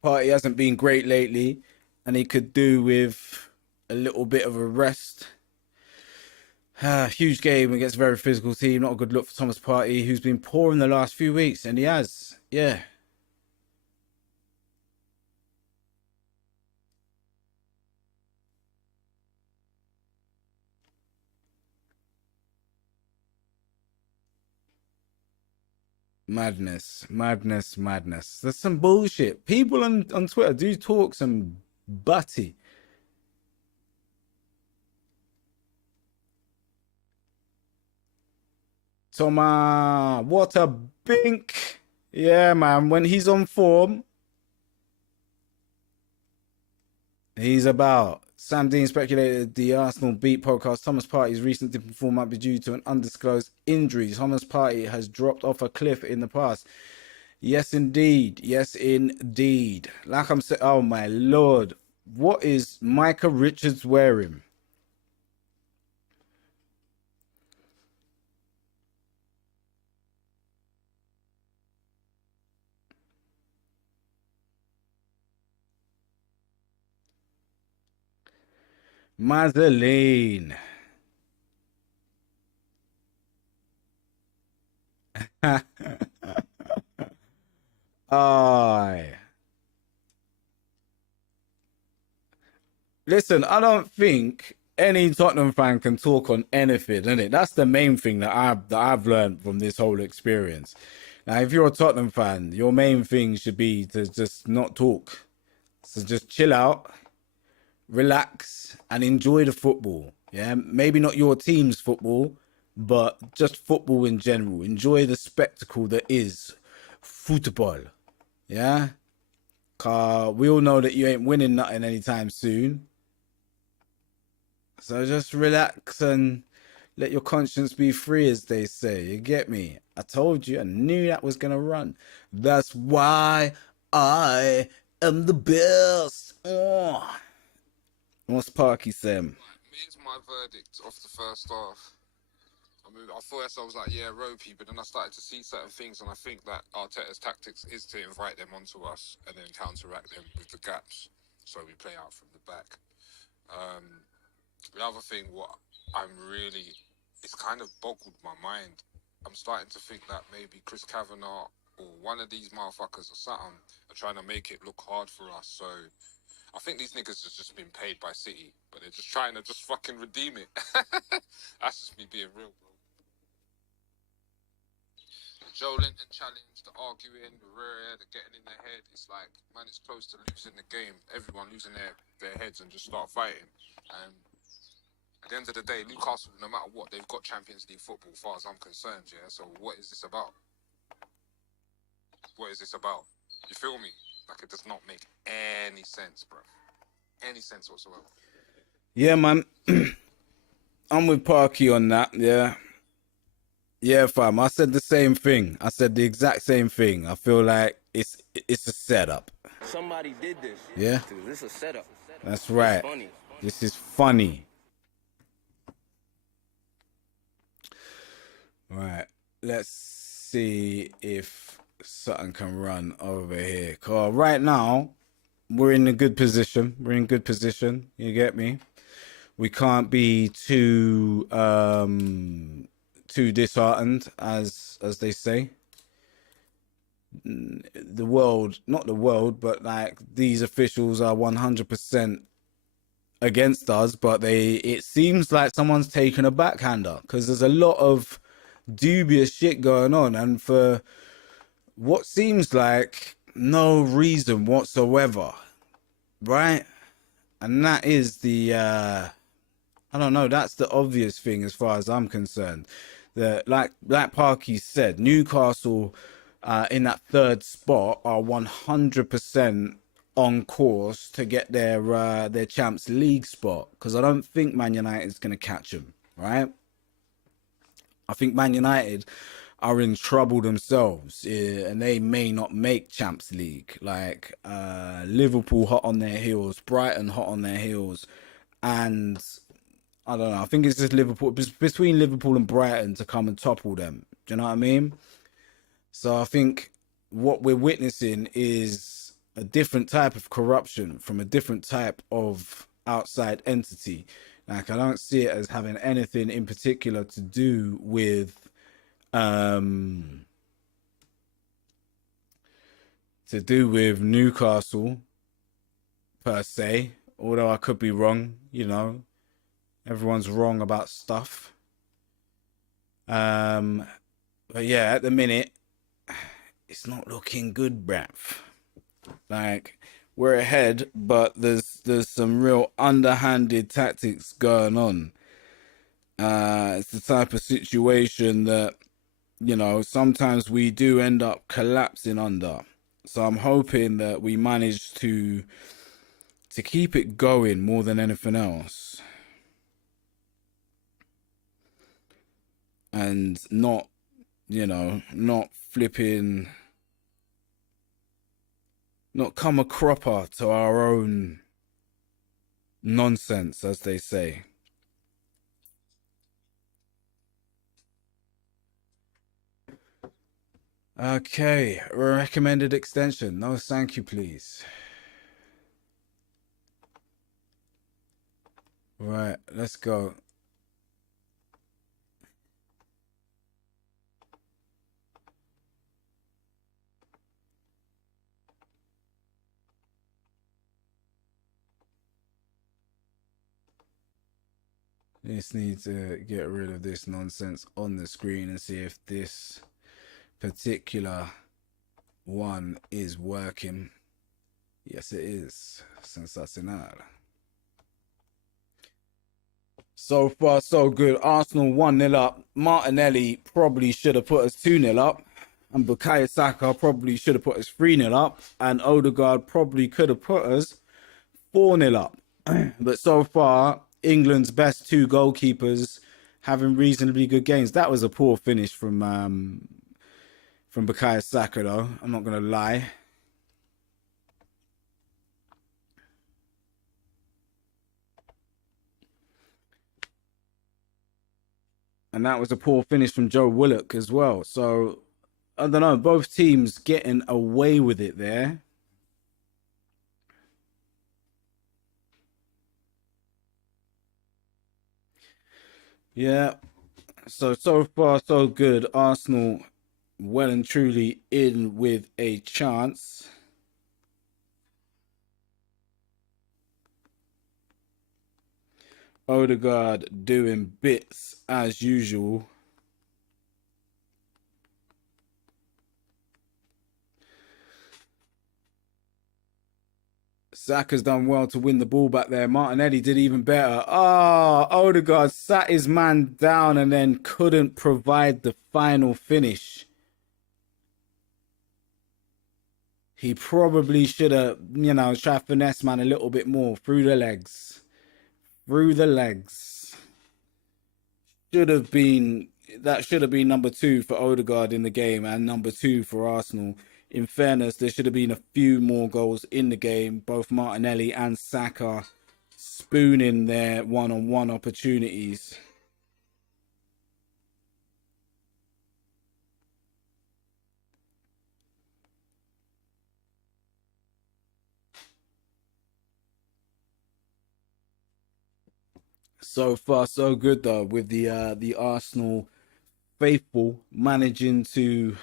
Party hasn't been great lately, and he could do with a little bit of a rest. Huge game against a very physical team. Not a good look for Thomas Partey, who's been poor in the last few weeks, and he has. Yeah. Madness. There's some bullshit. People on Twitter do talk some butty. Toma, what a bink. Yeah, man. When he's on form, he's about. Sam Dean speculated the Arsenal Beat podcast. Thomas Partey's recent dip in form might be due to an undisclosed injury. Thomas Partey has dropped off a cliff in the past. Yes, indeed. Like I'm saying, oh my lord. What is Micah Richards wearing? Mazeline. Aye. Listen, I don't think any Tottenham fan can talk on anything, innit? That's the main thing that I've learned from this whole experience. Now, if you're a Tottenham fan, your main thing should be to just not talk. So just chill out, relax, and enjoy the football. Yeah, maybe not your team's football, but just football in general. Enjoy the spectacle that is football. Yeah, we all know that you ain't winning nothing anytime soon. So just relax and let your conscience be free, as they say. You get me? I told you, I knew that was gonna run. That's why I am the best. Oh. What's Parky Sam? Here's my verdict off the first half. I mean, at first I was like, yeah, ropey, but then I started to see certain things, and I think that Arteta's tactics is to invite them onto us and then counteract them with the gaps, so we play out from the back. The other thing, it's kind of boggled my mind. I'm starting to think that maybe Chris Kavanagh or one of these motherfuckers or something are trying to make it look hard for us. So I think these niggas have just been paid by City, but they're just trying to just fucking redeem it. That's just me being real, bro. The Joe Linton challenge, the arguing, the rear, the getting in their head. It's like, man, it's close to losing the game. Everyone losing their heads and just start fighting. And at the end of the day, Newcastle, no matter what, they've got Champions League football, as far as I'm concerned, yeah? So what is this about? What is this about? You feel me? Like, it does not make any sense, bro. Any sense whatsoever. Yeah, man. I'm with Parky on that, yeah. Yeah, fam. I said the same thing. I said the exact same thing. I feel like it's a setup. Somebody did this. Yeah? Dude, this is a setup. That's right. It's funny. This is funny. Right. Let's see if something can run over here. Cause right now, we're in a good position. You get me? We can't be too disheartened, as they say. The world, not the world, but like these officials are 100% against us, but it seems like someone's taken a backhander, because there's a lot of dubious shit going on, and for what seems like no reason whatsoever, right? And that is the I don't know, that's the obvious thing as far as I'm concerned. that, like Parky said, Newcastle in that third spot are 100% on course to get their Champions League spot, because I don't think Man United is going to catch them, right? I think Man United are in trouble themselves, and they may not make Champions League. Like Liverpool hot on their heels, Brighton hot on their heels, and I don't know. I think it's just Liverpool, between Liverpool and Brighton, to come and topple them. Do you know what I mean? So I think what we're witnessing is a different type of corruption from a different type of outside entity. Like, I don't see it as having anything in particular to do with Newcastle per se. Although I could be wrong, you know, everyone's wrong about stuff. But yeah, at the minute, it's not looking good, bruv. Like, we're ahead, but there's some real underhanded tactics going on. It's the type of situation that, you know, sometimes we do end up collapsing under. So I'm hoping that we manage to keep it going more than anything else, and not, you know, not flipping, not come a cropper to our own nonsense, as they say. Okay, recommended extension. No, thank you, please. Right, let's go. Just need to get rid of this nonsense on the screen and see if this particular one is working. Yes, it is. Sensacional. So far, so good. Arsenal 1-0 up. Martinelli probably should have put us 2-0 up. And Bukayo Saka probably should have put us 3-0 up. And Odegaard probably could have put us 4-0 up. But so far, England's best two goalkeepers having reasonably good games. That was a poor finish from Bukayo Saka, though. I'm not going to lie. And that was a poor finish from Joe Willock as well. So, I don't know. Both teams getting away with it there. Yeah. So far, so good. Arsenal well and truly in with a chance. Odegaard doing bits as usual. Saka's done well to win the ball back there. Martinelli did even better. Odegaard sat his man down and then couldn't provide the final finish. He probably should have, you know, tried to finesse man a little bit more through the legs. Through the legs. Should have been number 2 for Odegaard in the game, and number 2 for Arsenal. In fairness, there should have been a few more goals in the game. Both Martinelli and Saka spooning their one-on-one opportunities. So far, so good though, with the Arsenal faithful managing to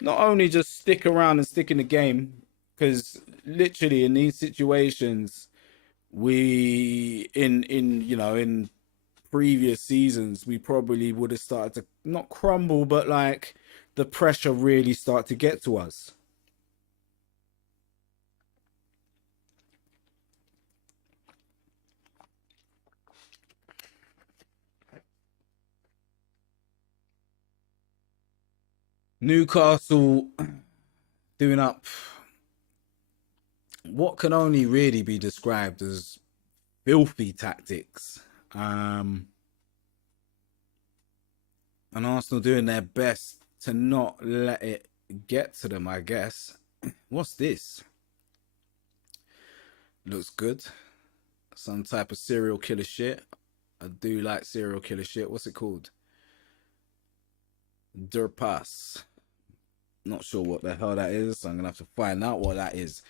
not only just stick around and stick in the game, because literally in these situations, we in previous seasons, we probably would have started to not crumble, but like the pressure really start to get to us. Newcastle doing up what can only really be described as filthy tactics. And Arsenal doing their best to not let it get to them, I guess. What's this? Looks good. Some type of serial killer shit. I do like serial killer shit. What's it called? Durpas. Not sure what the hell that is. I'm gonna have to find out what that is.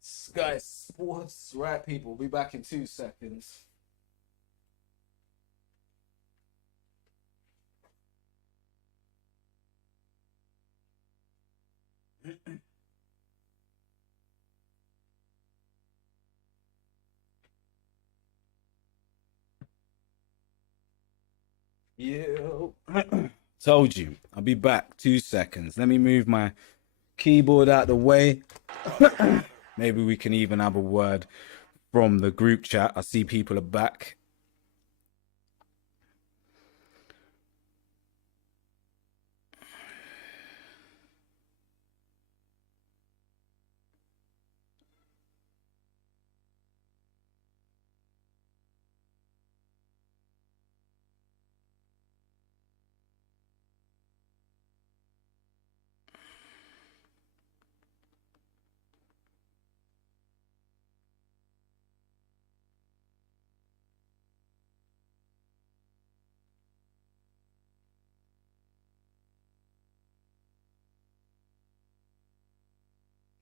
Sky Sports, right, people? Be back in 2 seconds. Yo. Told you. I'll be back 2 seconds. Let me move my keyboard out the way. Maybe we can even have a word from the group chat. I see people are back.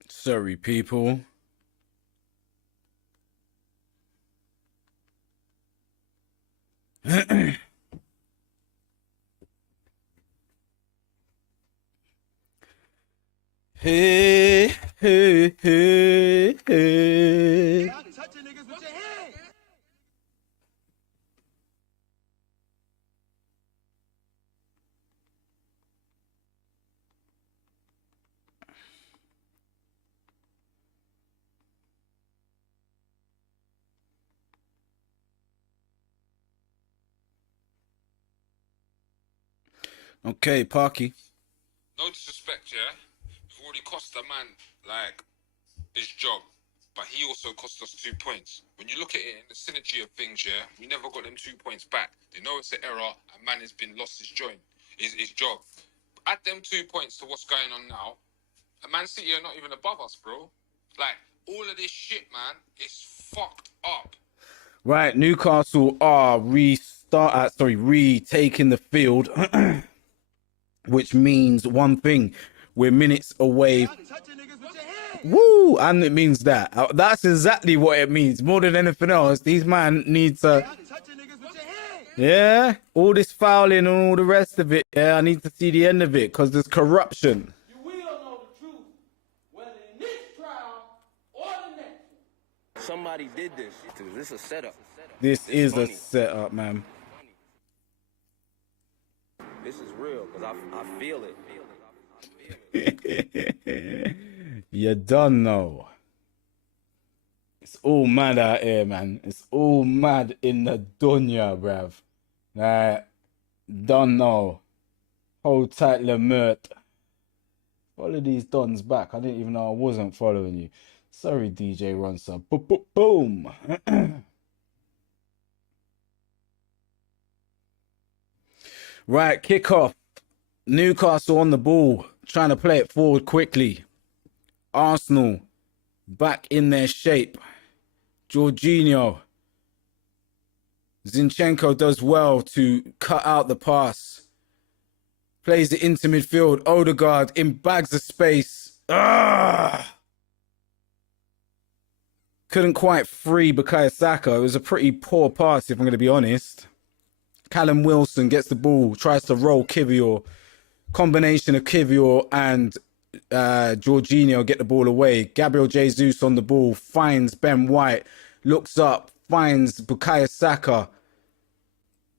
Sorry, people. Hey, hey, hey, hey. Okay, Parky. No disrespect, yeah. We've already cost a man like his job, but he also cost us 2 points. When you look at it in the synergy of things, yeah, we never got them 2 points back. They know it's an error. A man has been lost his job. Add them 2 points to what's going on now. And Man City are not even above us, bro. Like all of this shit, man, is fucked up. Right, Newcastle are retaking the field, which means one thing: we're minutes away. Woo! And it means that. That's exactly what it means. More than anything else, these man need to. Yeah, all this fouling and all the rest of it. Yeah, I need to see the end of it because there's corruption. You will know the truth, whether in this trial or the next one. Somebody did this. Dude, this is a setup. This is a funny. setup, man. This is real because I feel it. You don't know. It's all mad out here, man. It's all mad in the dunya, bruv. Don't know. Hold tight, Lemert. Follow these dons back. I didn't even know I wasn't following you. Sorry, DJ Ronsa. Boom. Right, kickoff. Newcastle on the ball, trying to play it forward quickly. Arsenal back in their shape. Jorginho. Zinchenko does well to cut out the pass. Plays it into midfield. Odegaard in bags of space. Couldn't quite free Bukayo Saka. It was a pretty poor pass, if I'm going to be honest. Callum Wilson gets the ball, tries to roll Kivior. Combination of Kivior and Jorginho get the ball away. Gabriel Jesus on the ball, finds Ben White, looks up, finds Bukayo Saka,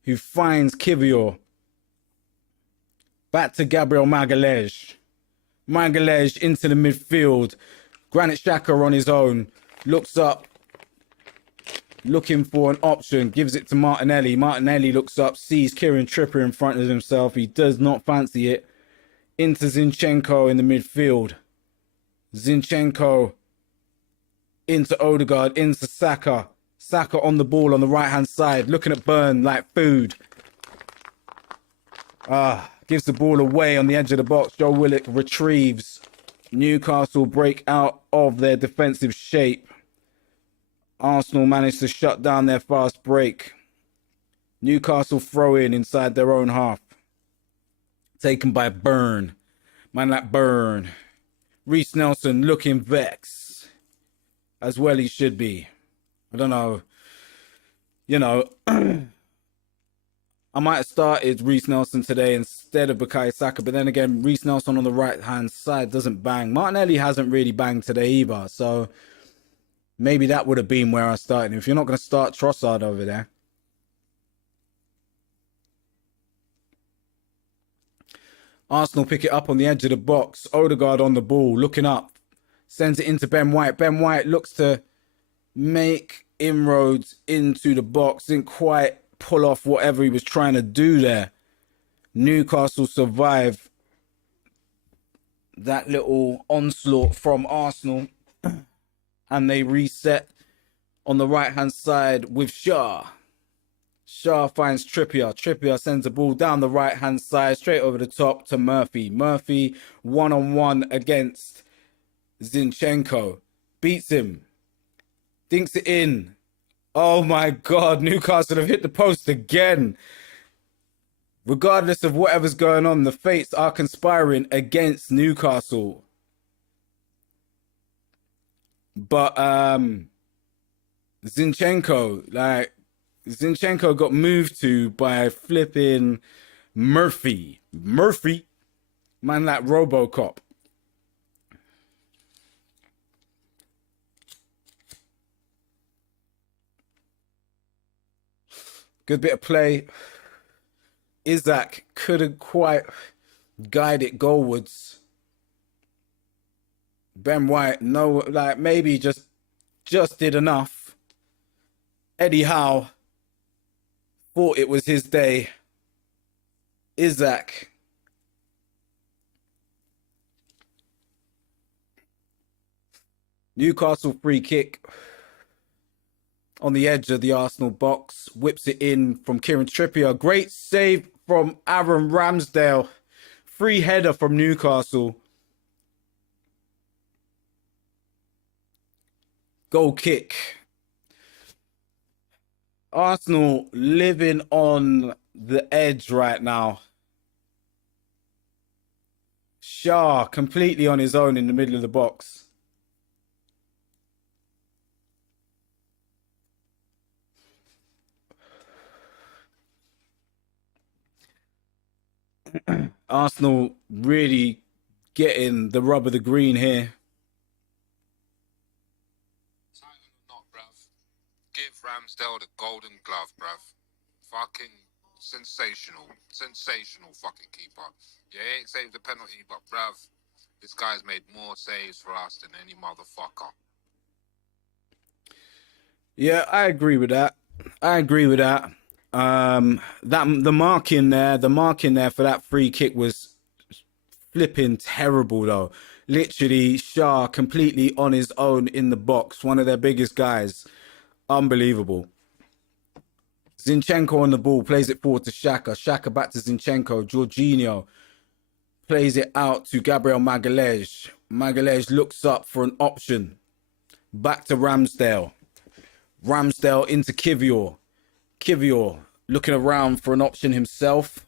who finds Kivior. Back to Gabriel Magalhaes. Magalhaes into the midfield. Granit Xhaka on his own, looks up, looking for an option, gives it to Martinelli. Martinelli looks up, sees Kieran Trippier in front of himself. He does not fancy it. Into Zinchenko in the midfield. Zinchenko into Odegaard, into Saka. Saka on the ball on the right-hand side, looking at Burn like food. Gives the ball away on the edge of the box. Joe Willock retrieves. Newcastle break out of their defensive shape. Arsenal managed to shut down their fast break. Newcastle throw in inside their own half. Taken by Burn. Man like Burn. Reece Nelson looking vexed. As well he should be. I don't know. You know, I might have started Reece Nelson today instead of Bukayo Saka, but then again, Reece Nelson on the right-hand side doesn't bang. Martinelli hasn't really banged today either, so maybe that would have been where I started. If you're not going to start Trossard over there. Arsenal pick it up on the edge of the box. Odegaard on the ball, looking up. Sends it into Ben White. Ben White looks to make inroads into the box. Didn't quite pull off whatever he was trying to do there. Newcastle survive that little onslaught from Arsenal. And they reset on the right-hand side with Shaw. Shaw finds Trippier. Trippier sends the ball down the right-hand side, straight over the top to Murphy. Murphy one-on-one against Zinchenko. Beats him. Dinks it in. Oh my God, Newcastle have hit the post again. Regardless of whatever's going on, the fates are conspiring against Newcastle. But Zinchenko got moved to by flipping Murphy. Man like Robocop. Good bit of play. Isaac couldn't quite guide it goalwards. Ben White, no, like maybe just did enough. Eddie Howe thought it was his day. Isaac. Newcastle free kick on the edge of the Arsenal box. Whips it in from Kieran Trippier. Great save from Aaron Ramsdale. Free header from Newcastle. Goal kick. Arsenal living on the edge right now. Shaw completely on his own in the middle of the box. Arsenal really getting the rub of the green here. Not, bruv. Give Ramsdale the golden glove, bruv. Fucking sensational. Sensational fucking keeper. Yeah, he ain't saved the penalty, but bruv, this guy's made more saves for us than any motherfucker. Yeah, I agree with that. The marking there for that free kick was flipping terrible though. Literally Shaw completely on his own in the box, one of their biggest guys. Unbelievable. Zinchenko on the ball, plays it forward to Xhaka. Xhaka back to Zinchenko. Jorginho plays it out to Gabriel Magalhaes. Magalhaes looks up for an option. Back to Ramsdale. Ramsdale into Kivior. Kivior looking around for an option himself.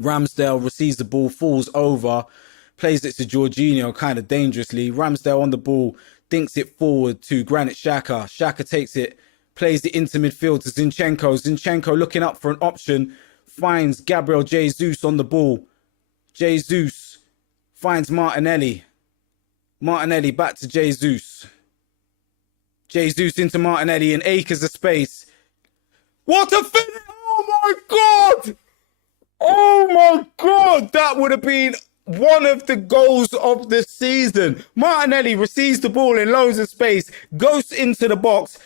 Ramsdale receives the ball, falls over, plays it to Jorginho kind of dangerously. Ramsdale on the ball, dinks it forward to Granit Xhaka. Xhaka takes it, plays it into midfield to Zinchenko. Zinchenko looking up for an option, finds Gabriel Jesus on the ball. Jesus finds Martinelli. Martinelli back to Jesus. Jesus into Martinelli in acres of space. What a finish! Oh my God! Oh my God! That would have been one of the goals of the season. Martinelli receives the ball in loads of space, goes into the box,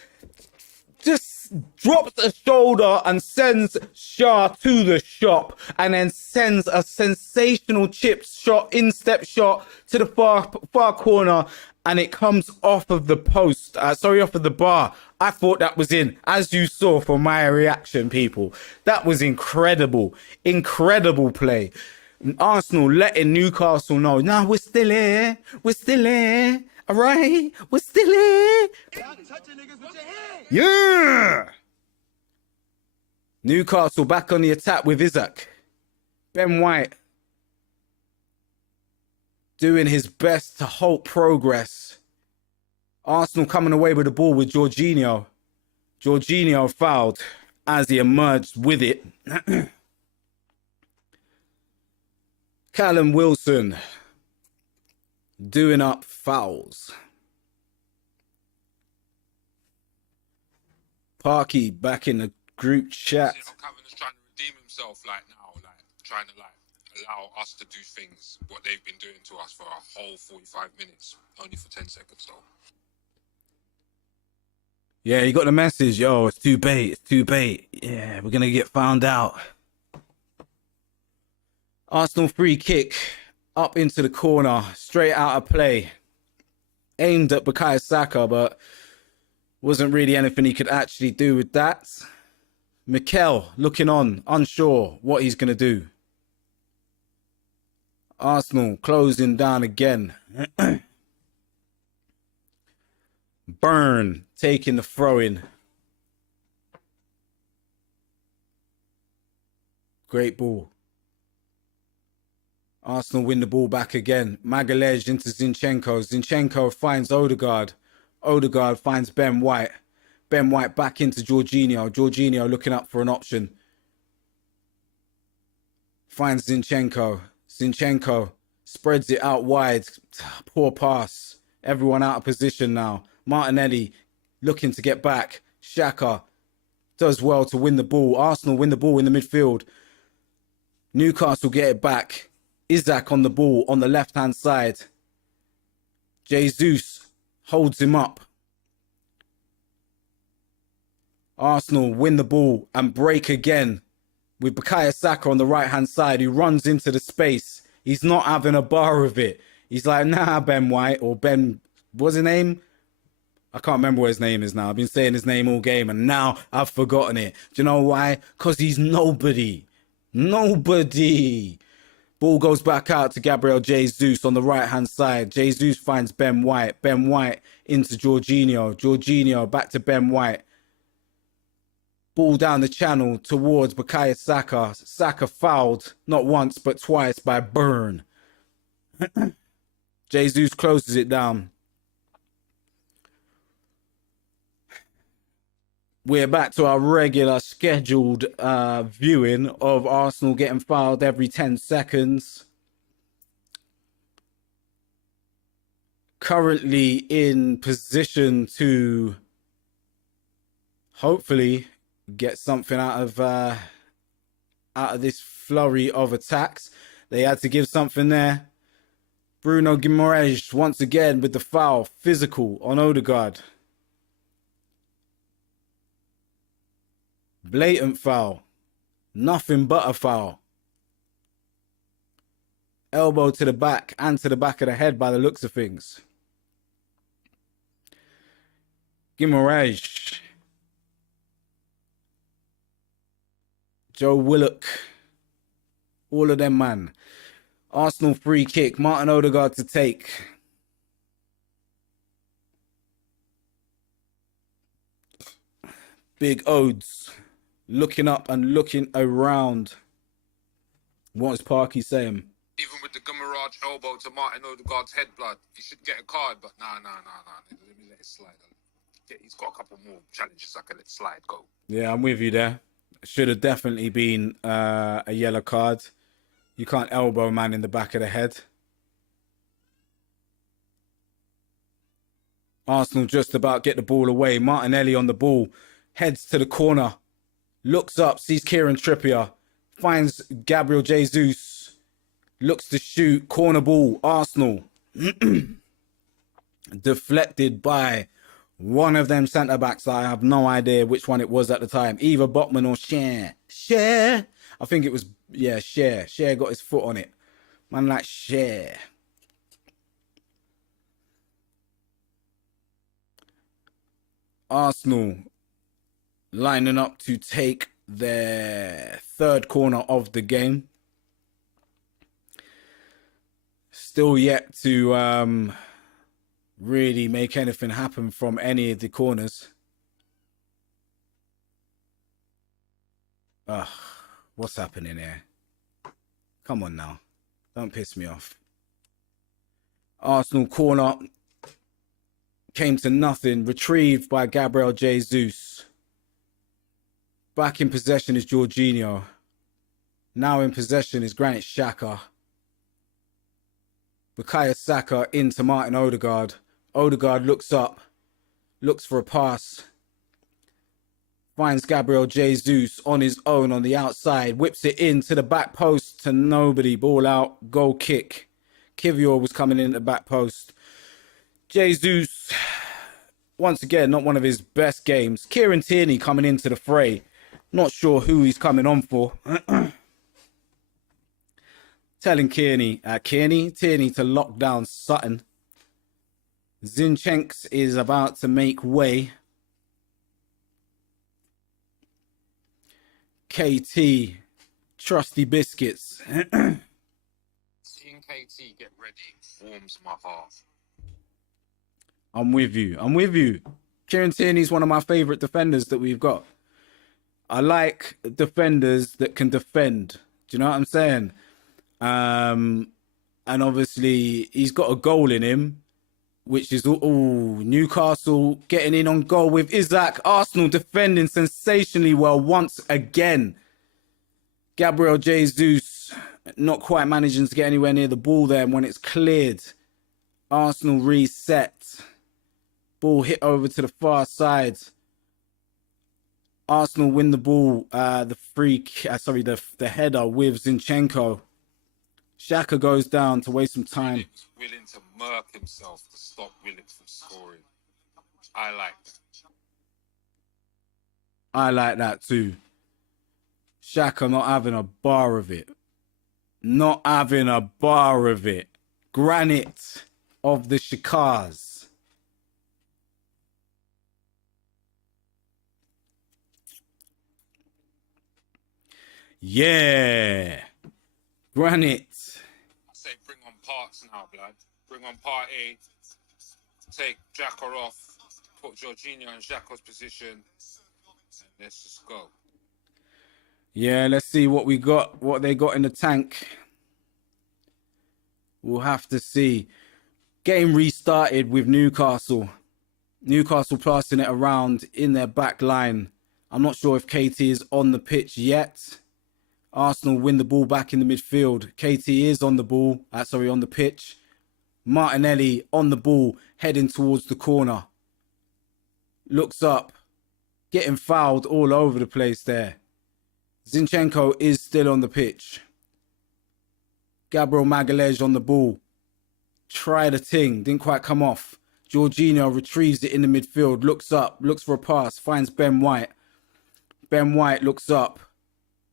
just drops a shoulder and sends Shah to the shop, and then sends a sensational chip shot, instep shot to the far corner, and it comes off of the post. Off of the bar. I thought that was in, as you saw from my reaction, people. That was incredible. Incredible play. Arsenal letting Newcastle know, nah, we're still here. We're still here. All right? We're still here. Yeah. Newcastle back on the attack with Isaac. Ben White doing his best to halt progress. Arsenal coming away with the ball with Jorginho. Jorginho fouled as he emerged with it. Callum Wilson doing up fouls. Parky back in the group chat. Calvin is trying to redeem himself trying to allow us to do things what they've been doing to us for a whole 45 minutes, only for 10 seconds though. Yeah, you got the message. Yo, it's too bait. It's too bait. Yeah, we're going to get found out. Arsenal free kick up into the corner, straight out of play. Aimed at Bukayo Saka, but wasn't really anything he could actually do with that. Mikel looking on, unsure what he's going to do. Arsenal closing down again. Burn taking the throw-in. Great ball. Arsenal win the ball back again. Magalhaes into Zinchenko. Zinchenko finds Odegaard. Odegaard finds Ben White. Ben White back into Jorginho. Jorginho looking up for an option. Finds Zinchenko. Zinchenko spreads it out wide. Poor pass. Everyone out of position now. Martinelli looking to get back. Xhaka does well to win the ball. Arsenal win the ball in the midfield. Newcastle get it back. Isaac on the ball on the left-hand side. Jesus holds him up. Arsenal win the ball and break again with Bukayo Saka on the right-hand side, who runs into the space. He's not having a bar of it. He's like, nah, Ben White, or Ben, what's his name? I can't remember what his name is now. I've been saying his name all game and now I've forgotten it. Do you know why? Because he's nobody. Nobody. Ball goes back out to Gabriel Jesus on the right-hand side. Jesus finds Ben White. Ben White into Jorginho. Jorginho back to Ben White. Ball down the channel towards Bukayo Saka. Saka fouled not once but twice by Burn. Jesus closes it down. We're back to our regular scheduled viewing of Arsenal getting fouled every 10 seconds. Currently in position to hopefully get something out of this flurry of attacks. They had to give something there. Bruno Guimaraes once again with the foul, physical on Odegaard. Blatant foul. Nothing but a foul. Elbow to the back and to the back of the head by the looks of things. Guimaraes. Joe Willock. All of them, man. Arsenal free kick. Martin Odegaard to take. Big Odes. Looking up and looking around. What's Parky saying? Even with the Guimaraes elbow to Martin Odegaard's head blood, he should get a card, but nah. Let me let it slide. He's got a couple more challenges I can let slide go. Yeah, I'm with you there. Should have definitely been a yellow card. You can't elbow a man in the back of the head. Arsenal just about get the ball away. Martinelli on the ball. Heads to the corner. Looks up, sees Kieran Trippier. Finds Gabriel Jesus. Looks to shoot. Corner ball. Arsenal. Deflected by One of them centre backs, I have no idea which one it was at the time. Either Botman or Cher. Cher? I think it was, yeah, Cher. Cher got his foot on it. Man like Cher. Arsenal lining up to take their third corner of the game. Still yet to really make anything happen from any of the corners. Ugh, what's happening here? Come on now. Don't piss me off. Arsenal corner came to nothing. Retrieved by Gabriel Jesus. Back in possession is Jorginho. Now in possession is Granit Xhaka. Bukayo Saka into Martin Odegaard. Odegaard looks up. Looks for a pass. Finds Gabriel Jesus on his own on the outside. Whips it into the back post to nobody. Ball out. Goal kick. Kivior was coming in at the back post. Jesus, once again, not one of his best games. Kieran Tierney coming into the fray. Not sure who he's coming on for. Telling Tierney to lock down Sutton. Zinchenko is about to make way. KT, trusty biscuits. Seeing KT get ready warms my heart. I'm with you. Kieran Tierney's one of my favourite defenders that we've got. I like defenders that can defend. Do you know what I'm saying? And obviously he's got a goal in him, which is Newcastle getting in on goal with Isaac. Arsenal defending sensationally well once again. Gabriel Jesus not quite managing to get anywhere near the ball there, and when it's cleared, Arsenal reset. Ball hit over to the far side. Arsenal win the ball. The header with Zinchenko. Xhaka goes down to waste some time. He was willing to murk himself to stop Willock from scoring. I like that. I like that too. Xhaka not having a bar of it. Not having a bar of it. Granite of the Shakars. Yeah. Granite. I say bring on Parks now, blood. Bring on Part A. Take Xhaka off. Put Jorginho in Xhaka's position. And let's just go. Yeah, let's see what we got, what they got in the tank. We'll have to see. Game restarted with Newcastle. Newcastle passing it around in their back line. I'm not sure if KT is on the pitch yet. Arsenal win the ball back in the midfield. KT is on the ball, on the pitch. Martinelli on the ball, heading towards the corner. Looks up, getting fouled all over the place there. Zinchenko is still on the pitch. Gabriel Magalhaes on the ball. Tried a ting, didn't quite come off. Jorginho retrieves it in the midfield, looks up, looks for a pass, finds Ben White. Ben White looks up,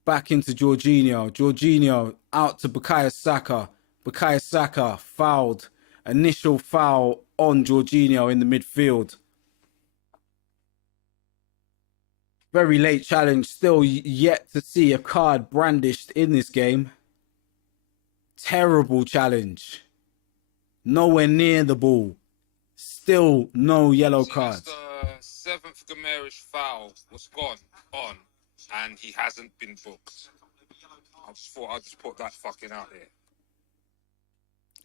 back into Jorginho. Jorginho out to Bukayo Saka. Bukayo Saka fouled. Initial foul on Jorginho in the midfield. Very late challenge. Still yet to see a card brandished in this game. Terrible challenge. Nowhere near the ball. Still no yellow cards. The seventh Gamerish foul was gone on, and he hasn't been booked. I just thought I'd just put that fucking out there.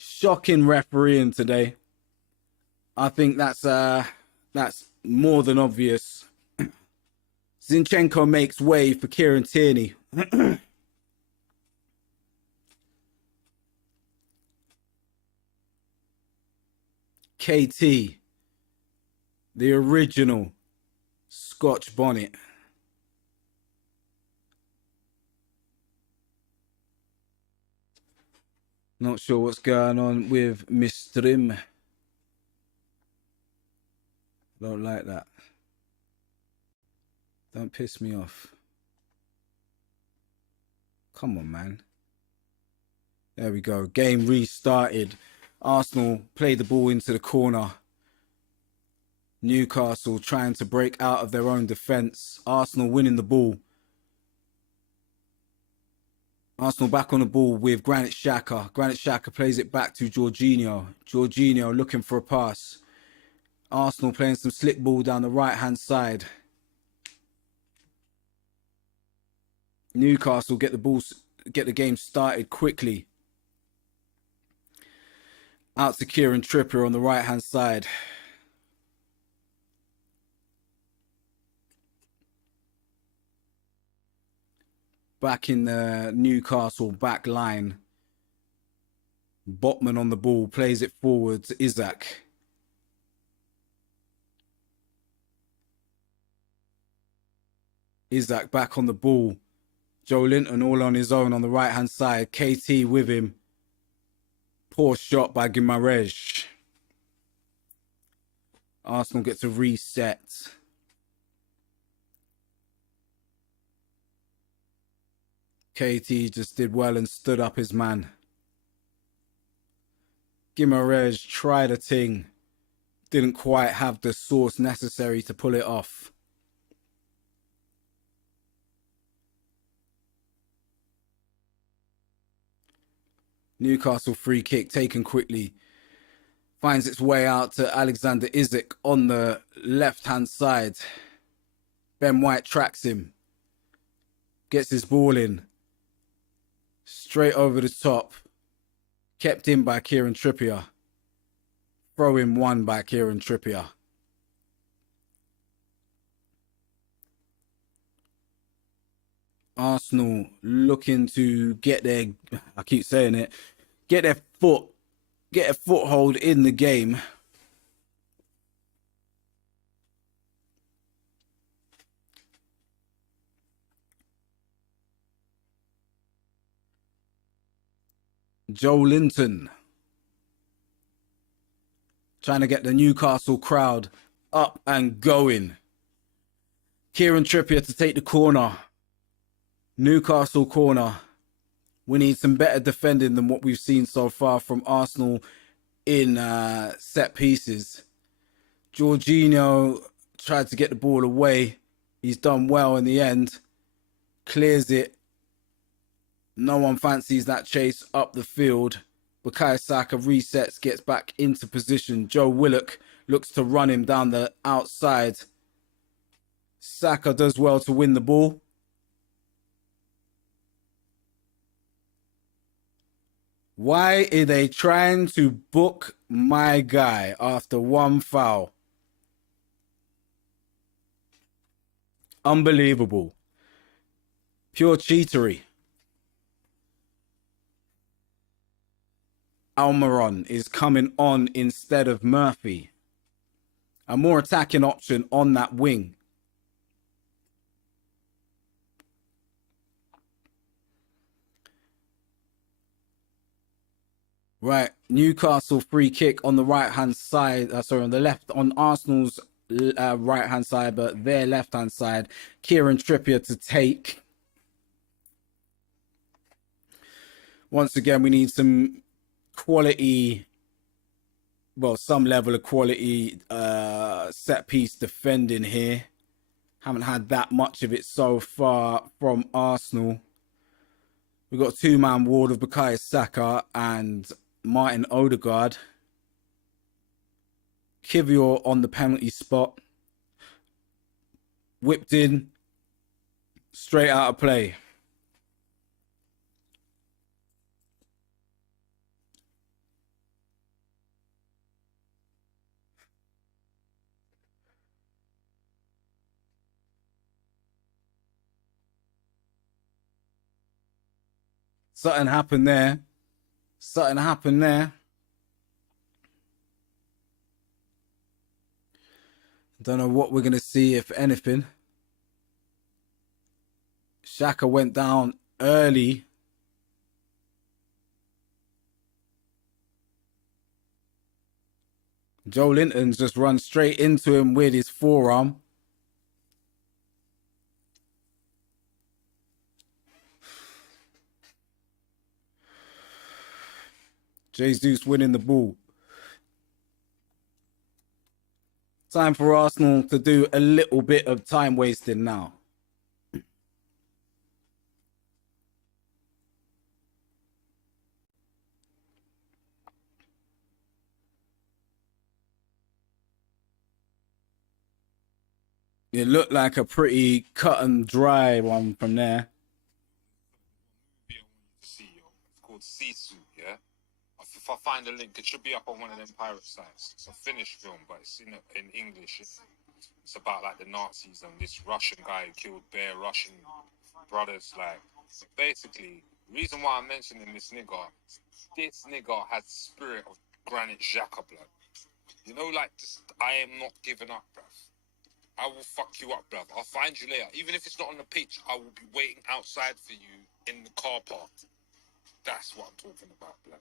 Shocking refereeing today. I think that's more than obvious. Zinchenko makes way for Kieran Tierney. KT, the original Scotch bonnet. Not sure what's going on with Restream. Don't like that. Don't piss me off. Come on, man. There we go. Game restarted. Arsenal played the ball into the corner. Newcastle trying to break out of their own defence. Arsenal winning the ball. Arsenal back on the ball with Granit Xhaka. Granit Xhaka plays it back to Jorginho. Jorginho looking for a pass. Arsenal playing some slick ball down the right-hand side. Newcastle get the game started quickly. Out to Kieran Trippier on the right-hand side. Back in the Newcastle back line. Botman on the ball, plays it forward to Isaac. Isaac back on the ball. Joe Linton all on his own on the right-hand side. KT with him. Poor shot by Guimaraes. Arsenal gets a reset. KT just did well and stood up his man. Guimaraes tried a thing. Didn't quite have the sauce necessary to pull it off. Newcastle free kick taken quickly. Finds its way out to Alexander Isak on the left-hand side. Ben White tracks him. Gets his ball in. Straight over the top. Kept in by Kieran Trippier. Throw in one by Kieran Trippier. Arsenal looking to get their, I keep saying it, get a foothold in the game. Joe Linton trying to get the Newcastle crowd up and going. Kieran Trippier to take the corner. Newcastle corner. We need some better defending than what we've seen so far from Arsenal in set pieces. Jorginho tried to get the ball away. He's done well in the end. Clears it. No one fancies that chase up the field. Bukayo Saka resets, gets back into position. Joe Willock looks to run him down the outside. Saka does well to win the ball. Why are they trying to book my guy after one foul? Unbelievable. Pure cheatery. Almiron is coming on instead of Murphy. A more attacking option on that wing. Right, Newcastle free kick on the right-hand side. On the left, on Arsenal's right-hand side, but their left-hand side. Kieran Trippier to take. Once again, we need some quality, well, some level of quality set-piece defending here. Haven't had that much of it so far from Arsenal. We've got a two-man ward of Bukayo Saka and Martin Odegaard. Kivior on the penalty spot. Whipped in. Straight out of play. Something happened there. Something happened there. Don't know what we're going to see, if anything. Xhaka went down early. Joe Linton's just run straight into him with his forearm. Jesus winning the ball. Time for Arsenal to do a little bit of time wasting now. It looked like a pretty cut and dry one from there. Video I want you to see, yo. It's called Sisu, yeah? If I find a link, it should be up on one of them pirate sites. It's a Finnish film, but it's in English. It's about like the Nazis and this Russian guy who killed bare Russian brothers. Like, basically, reason why I'm mentioning this nigga has spirit of Granit Xhaka, blood. You know, like, just, I am not giving up, bruv. I will fuck you up, bruv. I'll find you later. Even if it's not on the pitch, I will be waiting outside for you in the car park. That's what I'm talking about, blood.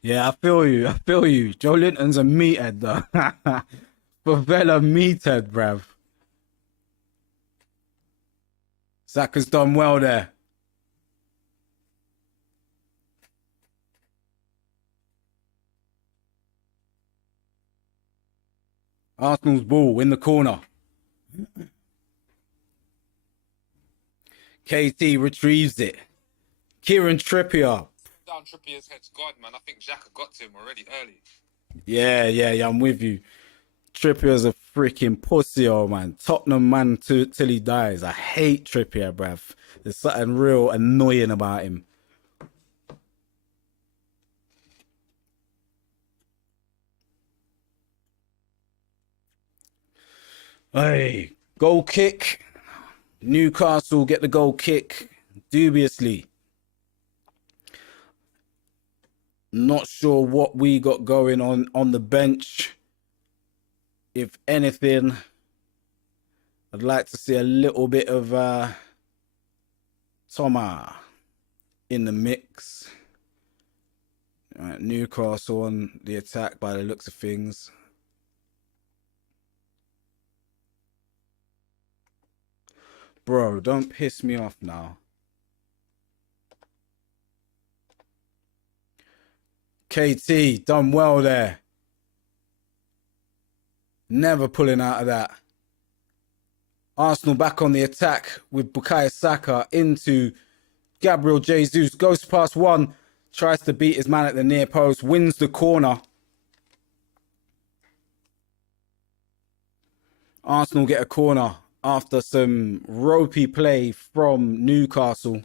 Yeah, I feel you. I feel you. Joe Linton's a meathead, though. Favela meathead, bruv. Saka's done well there. Arsenal's ball in the corner. KT retrieves it. Kieran Trippier. Down Trippier's head's gone, man. I think Xhaka got to him already early. Yeah, I'm with you. Trippier's a freaking pussy, oh man. Tottenham man till he dies. I hate Trippier, bruv. There's something real annoying about him. Hey, goal kick. Newcastle get the goal kick dubiously. Not sure what we got going on the bench. If anything, I'd like to see a little bit of Thomas in the mix. Newcastle on the attack by the looks of things. Bro, don't piss me off now. KT, done well there. Never pulling out of that. Arsenal back on the attack with Bukayo Saka into Gabriel Jesus. Goes past one. Tries to beat his man at the near post. Wins the corner. Arsenal get a corner after some ropey play from Newcastle.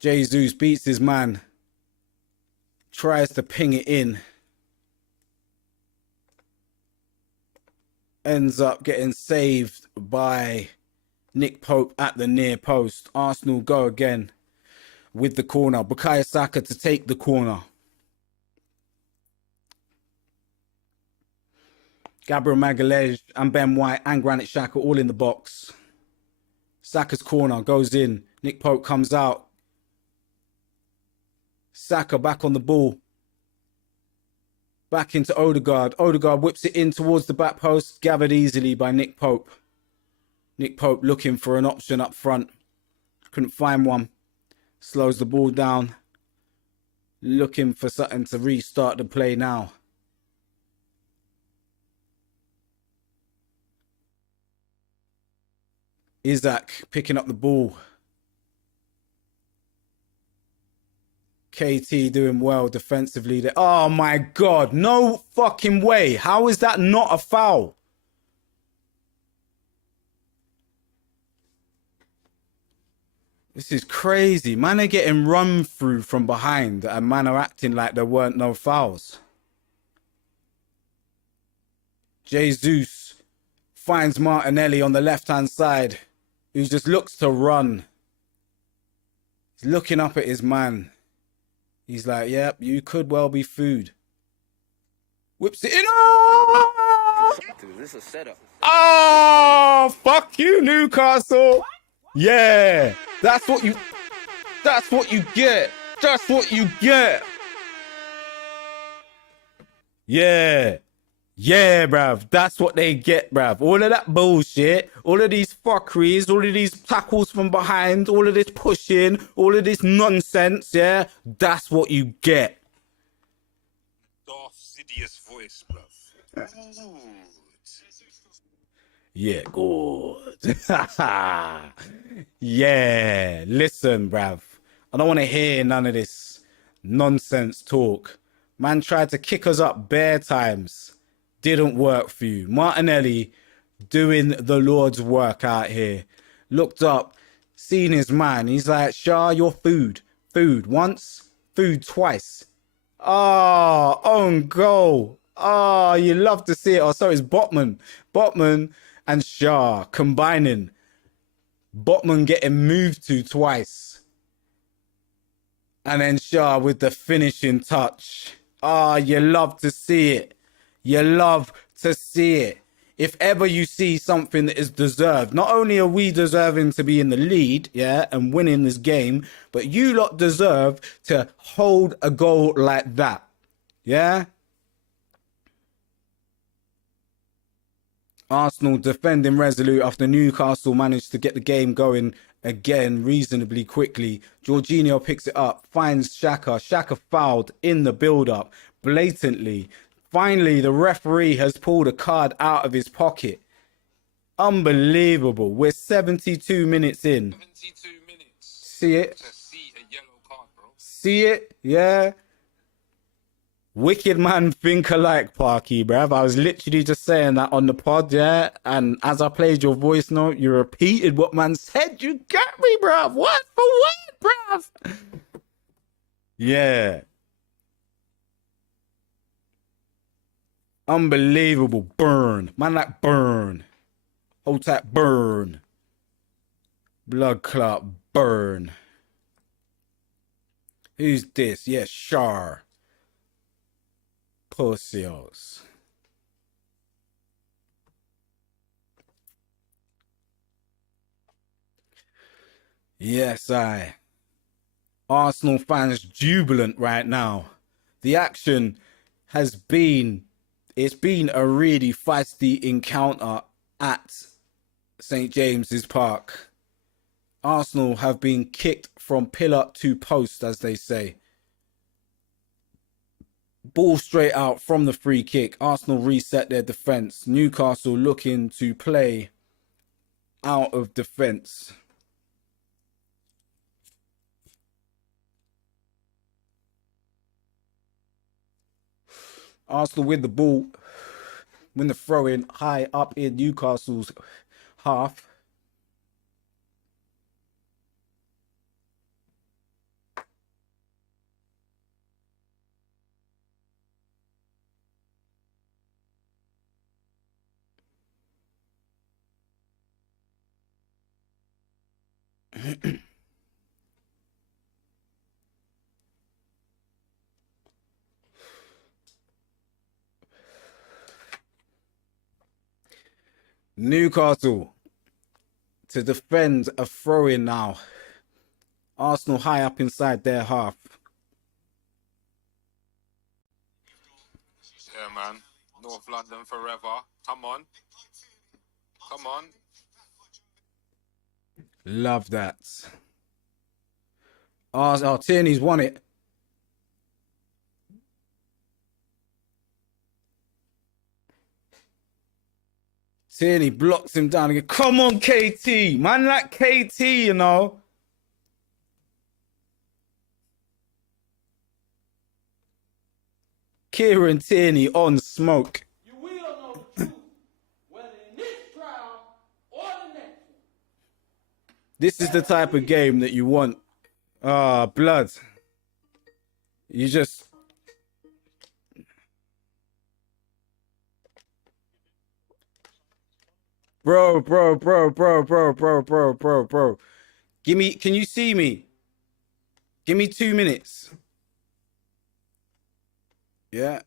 Jesus beats his man. Tries to ping it in. Ends up getting saved by Nick Pope at the near post. Arsenal go again with the corner. Bukayo Saka to take the corner. Gabriel Magalhaes and Ben White and Granit Xhaka all in the box. Saka's corner goes in. Nick Pope comes out. Saka back on the ball. Back into Odegaard. Odegaard whips it in towards the back post. Gathered easily by Nick Pope. Nick Pope looking for an option up front. Couldn't find one. Slows the ball down. Looking for something to restart the play now. Isaac picking up the ball. KT doing well defensively there. Oh my God, no fucking way. How is that not a foul? This is crazy. Man are getting run through from behind and man are acting like there weren't no fouls. Jesus finds Martinelli on the left-hand side, who just looks to run. He's looking up at his man. He's like, yep, you could well be food. Whips it in. Oh! Dude, this is a setup. Oh, fuck you, Newcastle. Yeah, that's what you... That's what you get. That's what you get. Yeah. Yeah, bruv. That's what they get, bruv. All of that bullshit, all of these fuckeries, all of these tackles from behind, all of this pushing, all of this nonsense, yeah? That's what you get. Darth Sidious voice, bruv. Ooh. Yeah, good. Yeah, listen, bruv. I don't want to hear none of this nonsense talk. Man tried to kick us up bare times. Didn't work for you. Martinelli doing the Lord's work out here. Looked up, seen his man. He's like, Shah, you're food. Food once, food twice. Oh, own goal. Oh, you love to see it. Oh, so it's Botman. Botman and Shah combining. Botman getting moved to twice. And then Shah with the finishing touch. Ah, you love to see it. You love to see it. If ever you see something that is deserved, not only are we deserving to be in the lead, yeah, and winning this game, but you lot deserve to hold a goal like that, yeah? Arsenal defending resolute after Newcastle managed to get the game going again reasonably quickly. Jorginho picks it up, finds Xhaka. Xhaka fouled in the build-up blatantly. Finally, the referee has pulled a card out of his pocket. Unbelievable. We're 72 minutes in. 72 minutes. See it? To see a yellow card, bro. See it? Yeah. Wicked man think alike, Parky, bruv. I was literally just saying that on the pod, yeah? And as I played your voice note, you repeated what man said. You got me, bruv. Word for word, bruv. Yeah. Unbelievable. Burn. Man like burn. Hold tight, burn. Blood clot, burn. Who's this? Yes, Shar. Pussios. Yes, Arsenal fans jubilant right now. The action has been, it's been a really feisty encounter at St. James's Park. Arsenal have been kicked from pillar to post, as they say. Ball straight out from the free kick. Arsenal reset their defence. Newcastle looking to play out of defence. Arsenal with the ball. Win the throw in high up in Newcastle's half. Newcastle to defend a throw-in now. Arsenal high up inside their half. Yeah, man. North London forever. Come on. Come on. Love that. Oh, Tierney's won it. Tierney blocks him down again. Come on, KT. Man like KT, you know. Kieran Tierney on smoke. You will know the truth, whether in this trial or the next one. This is the type of game that you want. Ah, blood. You just... Bro. Give me, can you see me? Give me 2 minutes. Yeah.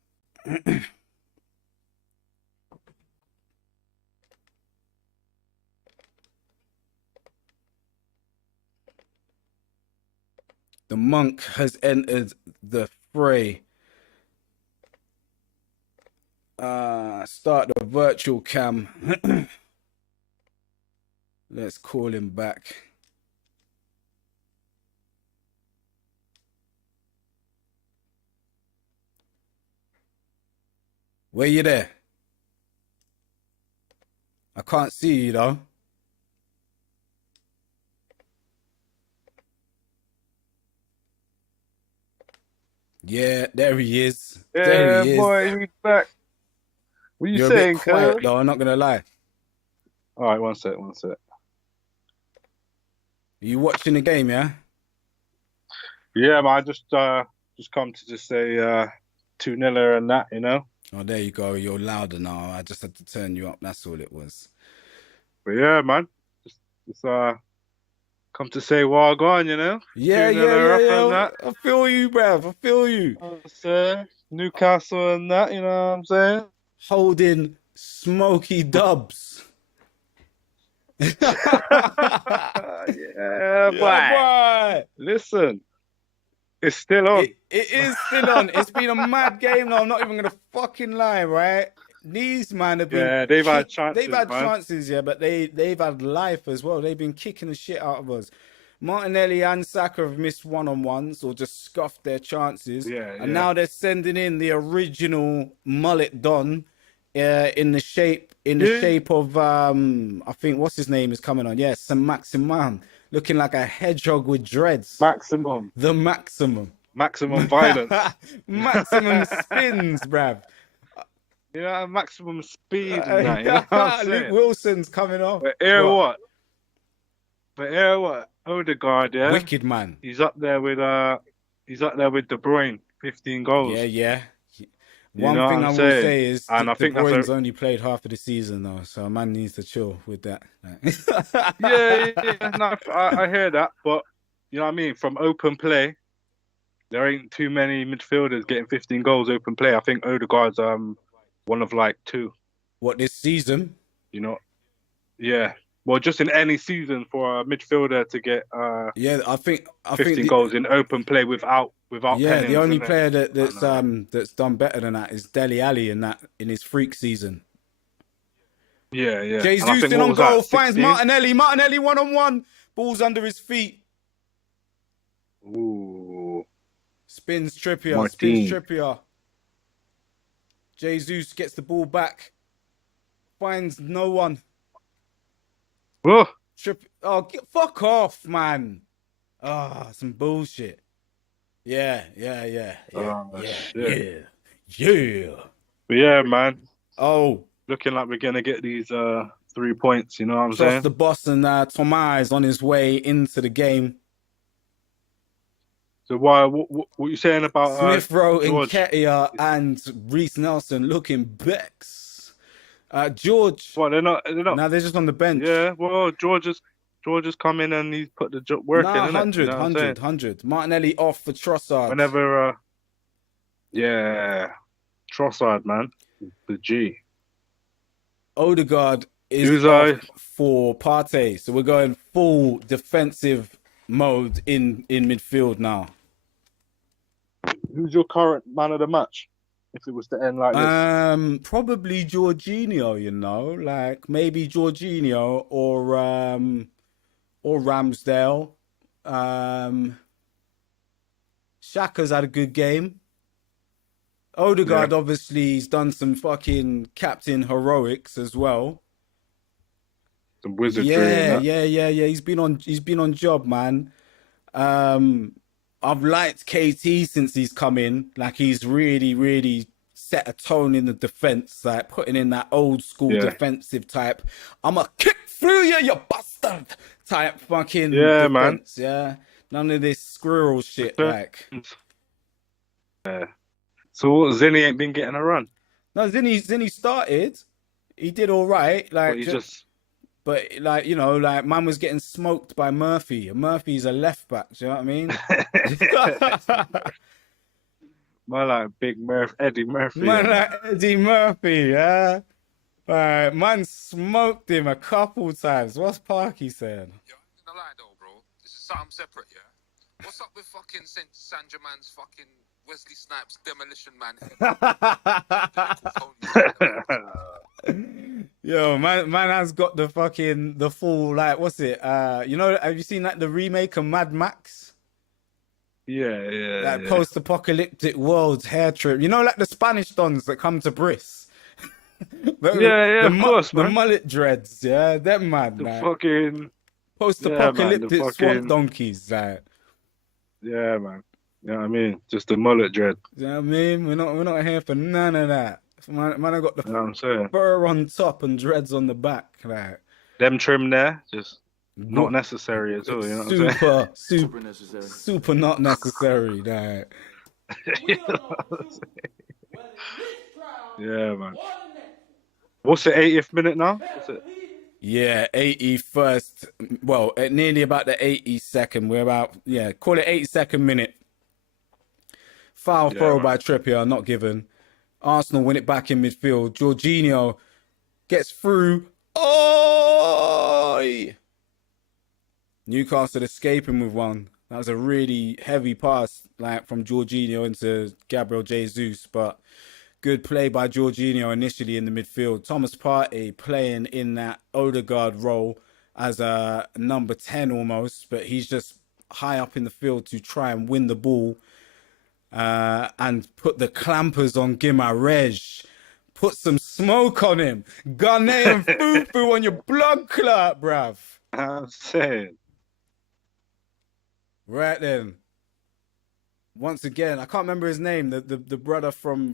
The monk has entered the fray. Start the virtual cam. Let's call him back. Where you there? I can't see you though. Yeah, there he is. There Yeah, he is. boy, we back. What you You're a saying, bit quiet cuz? though, I'm not gonna lie. All right, one sec. Are you watching the game, yeah? Yeah, man, I just come to just say 2-0 and that, you know. Oh, there you go. You're louder now. I just had to turn you up. That's all it was. But yeah, man, just come to say well gone, you know. Yeah, 2-0 up and yeah. that. I feel you, bruv. I feel you. Newcastle and that, you know what I'm saying? Holding smoky dubs. Yeah, boy. boy. Listen, it's still on. It is still on. It's been a mad game now. I'm not even gonna fucking lie, right? These man have been They've had chances, they've had man. chances, yeah, but they've had life as well. They've been kicking the shit out of us. Martinelli and Saka have missed one-on-ones or just scuffed their chances. And now they're sending in the original mullet Don in the shape of I think what's his name is coming on. Yes, Saint Maximin, looking like a hedgehog with dreads. Maximum violence. Maximum spins, bruv. Yeah, maximum speed and that, you know what I'm saying? Luke Wilson's coming off. But what? Odegaard, yeah? Wicked man. He's up there with De Bruyne, 15 goals. Yeah. You One know thing what I I'm will saying? say is And I De think that's Bruyne's only played half of the season though, so a man needs to chill with that. Yeah. No, I hear that, but you know what I mean? From open play, there ain't too many midfielders getting 15 goals open play. I think Odegaard's one of like two. What, this season? You know? Yeah. Well, just in any season for a midfielder to get I think 15 goals in open play without yeah, the only innit? player that's done better than that is Dele Alli in his freak season. Yeah. Jesus in on goal, finds Martinelli. Martinelli 1-on-1. Ball's under his feet. Ooh. Spins Trippier. Martin. Jesus gets the ball back. Finds no one. Oh. Fuck off, man. Some bullshit. Yeah. Shit. Yeah. But yeah, man. Oh. Looking like we're gonna get these 3 points, you know what I'm Trust saying? the boss, and Tomás is on his way into the game. So what you saying about Smith Rowe, George? Nketiah, and Reece Nelson looking Becks. George. Well, they're not. Now they're just on the bench. Yeah, well, George has come in and he's put the work in. 100. Martinelli off for Trossard. Whenever, Trossard, man, the G. Odegaard is off for Partey, so we're going full defensive mode in midfield now. Who's your current man of the match? If it was to end like this, Probably Jorginho. You know, like maybe Jorginho or Ramsdale. Xhaka's had a good game. Odegaard obviously he's done some fucking captain heroics as well. Some wizardry. Yeah. He's been on job, man. I've liked KT since he's come in. Like he's really set a tone in the defense, like putting in that old school defensive type. I'm a kick through you bastard type fucking defense. Man. Yeah, none of this squirrel shit. Like, so Zinni ain't been getting a run. No, Zinni started. He did all right. Like, but like man was getting smoked by Murphy. And Murphy's a left back. Do you know what I mean? Man, like Big Murphy, Eddie Murphy. Like Eddie Murphy, yeah. Man smoked him a couple times. What's Parky saying? Yo, I'm gonna lie though, bro. This is something separate, yeah. What's up with fucking Saint Sangerman's fucking Wesley Snipes demolition man? Yo, man has got the full, like, what's it? You know, have you seen like the remake of Mad Max? Yeah. Like post-apocalyptic world's hair trim. You know, like the Spanish dons that come to Briss. Yeah, of course, The man. mullet dreads, yeah, them man. The Like, fucking post-apocalyptic swamp fucking donkeys, like. yeah, man. You know what I mean? Just the mullet dread. You know what I mean? We're not here for none of that. Man, I got the You know what I'm saying? fur on top and dreads on the back, like. Them trim there, just not Good. necessary at all. You know what I'm saying? Super necessary. Super not necessary, like. We don't know for sure whether in this trial Yeah, man. or the next What's the 80th minute now? one. What's Better it? believe it. Yeah, 81st. Well, at nearly about the 82nd. We're about, yeah, call it 82nd minute. Foul Yeah, throw man. by Trippier, not given. Arsenal win it back in midfield. Jorginho gets through. Oh! Newcastle escaping with one. That was a really heavy pass, like from Jorginho into Gabriel Jesus, but good play by Jorginho initially in the midfield. Thomas Partey playing in that Odegaard role as a number 10 almost, but he's just high up in the field to try and win the ball and put the clampers on Gimarej. Put some smoke on him. Ghanaian fufu on your blood clot, bruv. I'm saying. Right then. Once again, I can't remember his name. The brother from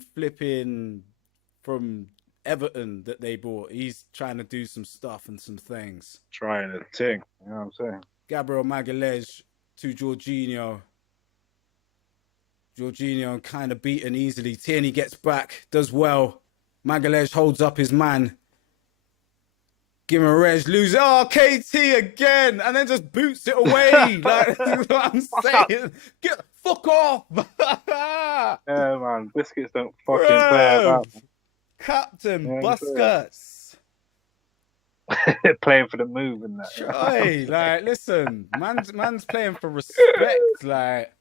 from Everton that they bought. He's trying to do some stuff and some things. Trying a thing. You know what I'm saying? Gabriel Magalhaes to Jorginho. Jorginho kind of beaten easily. Tierney gets back, does well. Magalhaes holds up his man. Gimarej loses. Oh, KT again, and then just boots it away. Like, that's what I'm saying. Fuck off. Yeah, man. Biscuits don't fucking play about. Captain Yeah, Busquets. Playing for the move and that. Hey, like, listen, man's playing for respect. Like,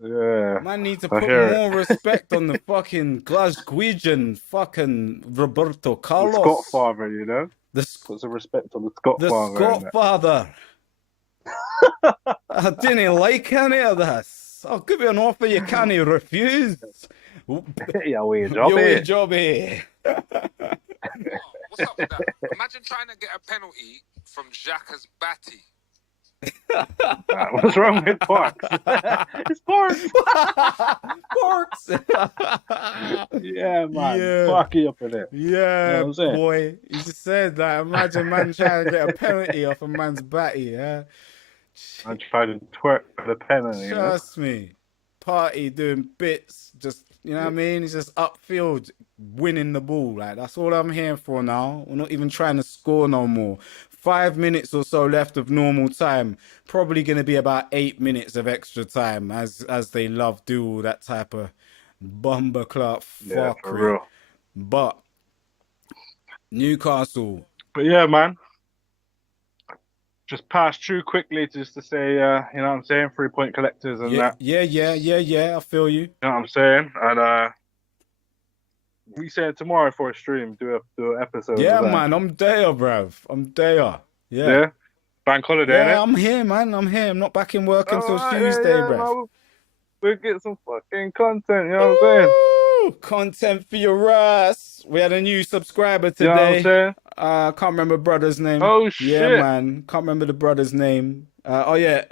Yeah. man need to I put hear it. more respect on the fucking Glaswegian fucking Roberto The Carlos. Scottfather, you know? Put some respect on the The Scottfather. Scottfather. I didn't like any of this. I'll give you an offer you can't refuse. Yeah, we job Your here. job here. What's up with that? Imagine trying to get a penalty from Xhaka's Batty. What's wrong with Parks? It's Parks. Forks. Yeah, man. Yeah. Fuck you up in it. Yeah, You know what I'm saying? boy. He just said, like, imagine man trying to get a penalty off a man's batty, yeah? I tried to twerk for the penalty. You know? Trust me. Party doing bits, just, you know what I mean? He's just upfield winning the ball. Like, that's all I'm here for now. We're not even trying to score no more. 5 minutes or so left of normal time. Probably going to be about 8 minutes of extra time as they love do all that type of bumper clock Yeah, for fuckery. real. But Newcastle. But yeah, man. Just pass through quickly just to say, you know what I'm saying? 3-point collectors and that. Yeah. I feel you. You know what I'm saying? And we said tomorrow for a stream, do an episode. Yeah, of that. man. I'm there, bruv. I'm there. Yeah. Yeah? Bank holiday, Yeah, innit? I'm here, man. I'm here. I'm not back in work until Alright, Tuesday, yeah, bruv. man, we'll get some fucking content, you know what I'm saying? Woo! Content for your ass. We had a new subscriber You know what I'm today. saying? Can't remember brother's name. Oh, Yeah, shit. man. Can't remember the brother's name. Oh, yeah.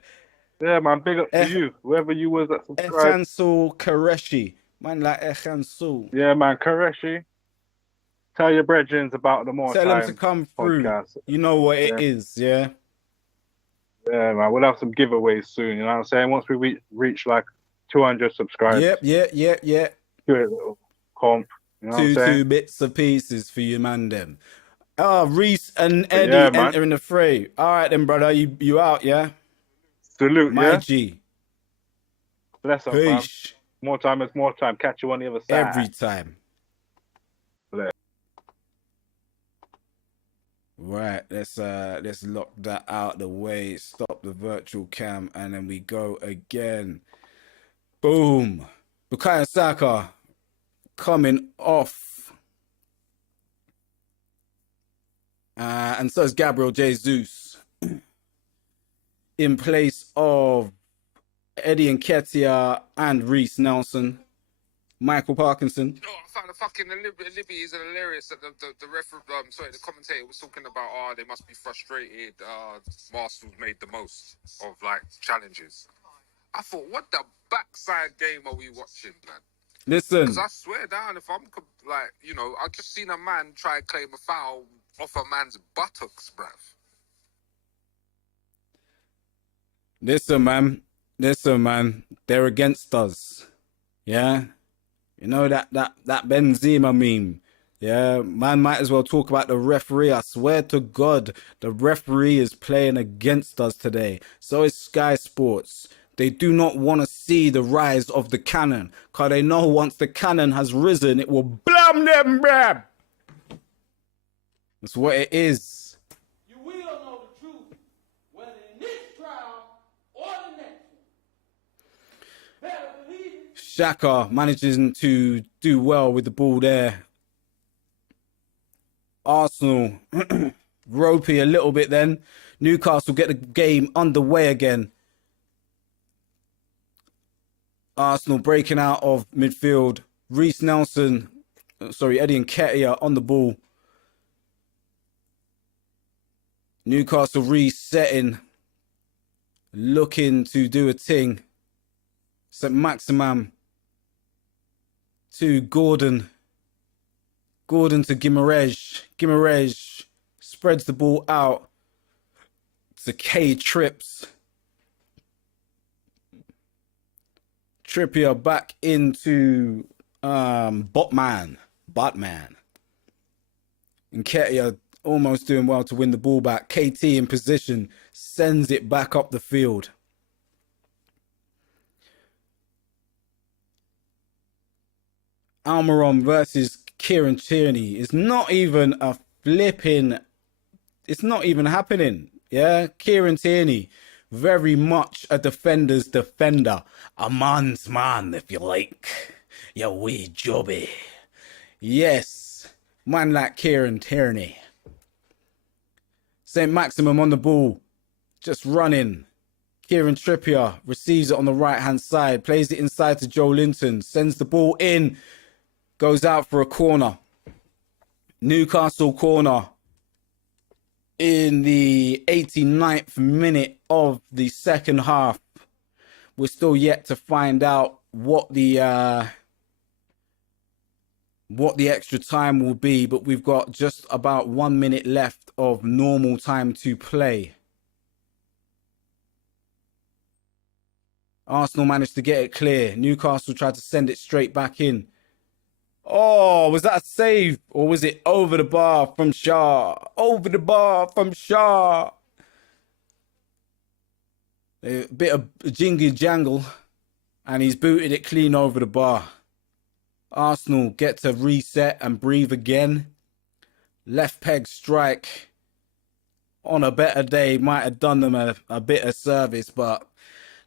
Yeah, man, big up to you. Whoever you was that subscribed. Ekhansul Kareshi. Man, like Ekhansul. Yeah, man, Koreshi. Tell your brethren about the more Tell time them to come through. podcast. You know what it is, yeah? Yeah, man, we'll have some giveaways soon, you know what I'm saying? Once we reach like 200 subscribers, Yep. do a little comp, you know what I'm saying? Two bits of pieces for you, man, them. Reese and But Eddie yeah, man. entering the fray. All right, then, brother. You out, yeah? Salute, My yeah? G. Bless up, man. Peace. More time is more time. Catch you on the other side. Every time. Bless. Right, let's lock that out the way, stop the virtual cam, and then we go again. Boom. Bukayo Saka coming off. And so is Gabriel Jesus in place of Eddie Nketiah and Reece Nelson. Michael Parkinson. No, I found the fucking Libby's hilarious that the the commentator was talking about, they must be frustrated. Arsenal's made the most of like challenges. I thought, what the backside game are we watching, man? Listen, Because I swear down, if I'm like, you know, I just seen a man try and claim a foul off a man's buttocks, bruv. listen, man. They're against us. Yeah. You know that Benzema meme. Yeah, man might as well talk about the referee. I swear to God, the referee is playing against us today. So is Sky Sports. They do not want to see the rise of the cannon, because they know once the cannon has risen, it will blam them, bruh. That's what it is. You will know the truth, whether in this trial or the next one. Better believe it. Xhaka managing to do well with the ball there. Arsenal ropey a little bit then. Newcastle get the game underway again. Arsenal breaking out of midfield. Eddie Nketiah on the ball. Newcastle resetting. Looking to do a thing. St. Maximum to Gordon. Gordon to Guimaraes. Guimaraes spreads the ball out to K Trips. Trippier back into Botman. Nketiah almost doing well to win the ball back. KT in position, sends it back up the field. Almiron versus Kieran Tierney is not even a flipping. It's not even happening. Yeah, Kieran Tierney, very much a defender's defender, a man's man, if you like. Ya wee jobby. Yes, man like Kieran Tierney. St. Maximum on the ball, just running. Kieran Trippier receives it on the right-hand side, plays it inside to Joe Linton, sends the ball in, goes out for a corner. Newcastle corner in the 89th minute of the second half. We're still yet to find out what the extra time will be, but we've got just about 1 minute left of normal time to play. Arsenal managed to get it clear. Newcastle tried to send it straight back in. Oh, was that a save? Or was it over the bar from Shaw? Over the bar from Shaw. A bit of jingle jangle. And he's booted it clean over the bar. Arsenal get to reset and breathe again. Left peg strike. On a better day, might have done them a bit of service, but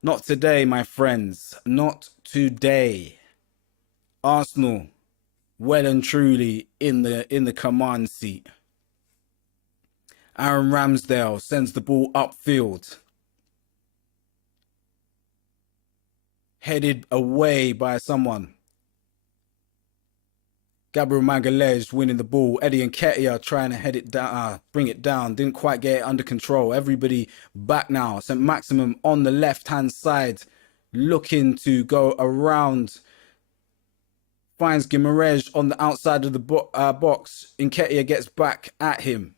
not today, my friends. Not today. Arsenal well and truly in the command seat. Aaron Ramsdale sends the ball upfield. Headed away by someone. Gabriel Magalhaes winning the ball. Eddie Nketiah trying to head it down, bring it down. Didn't quite get it under control. Everybody back now. St. Maximum on the left-hand side, looking to go around. Finds Guimaraes on the outside of the box. Nketiah gets back at him.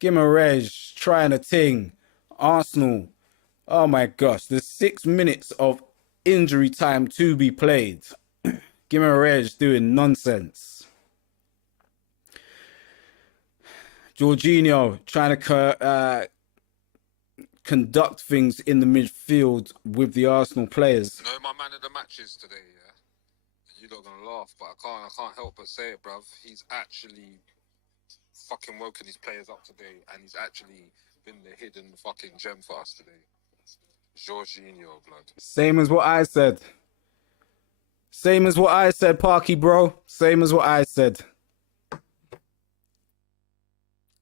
Guimaraes trying a ting. Arsenal. Oh my gosh. There's 6 minutes of injury time to be played. Guimaraes doing nonsense. Jorginho trying to conduct things in the midfield with the Arsenal players. You know, my man of the matches today, yeah? You're not gonna laugh, but I can't help but say it, bruv. He's actually fucking woken his players up today, and he's actually been the hidden fucking gem for us today. Jorginho, blood. Same as what I said. Same as what I said, Parky, bro. Same as what I said.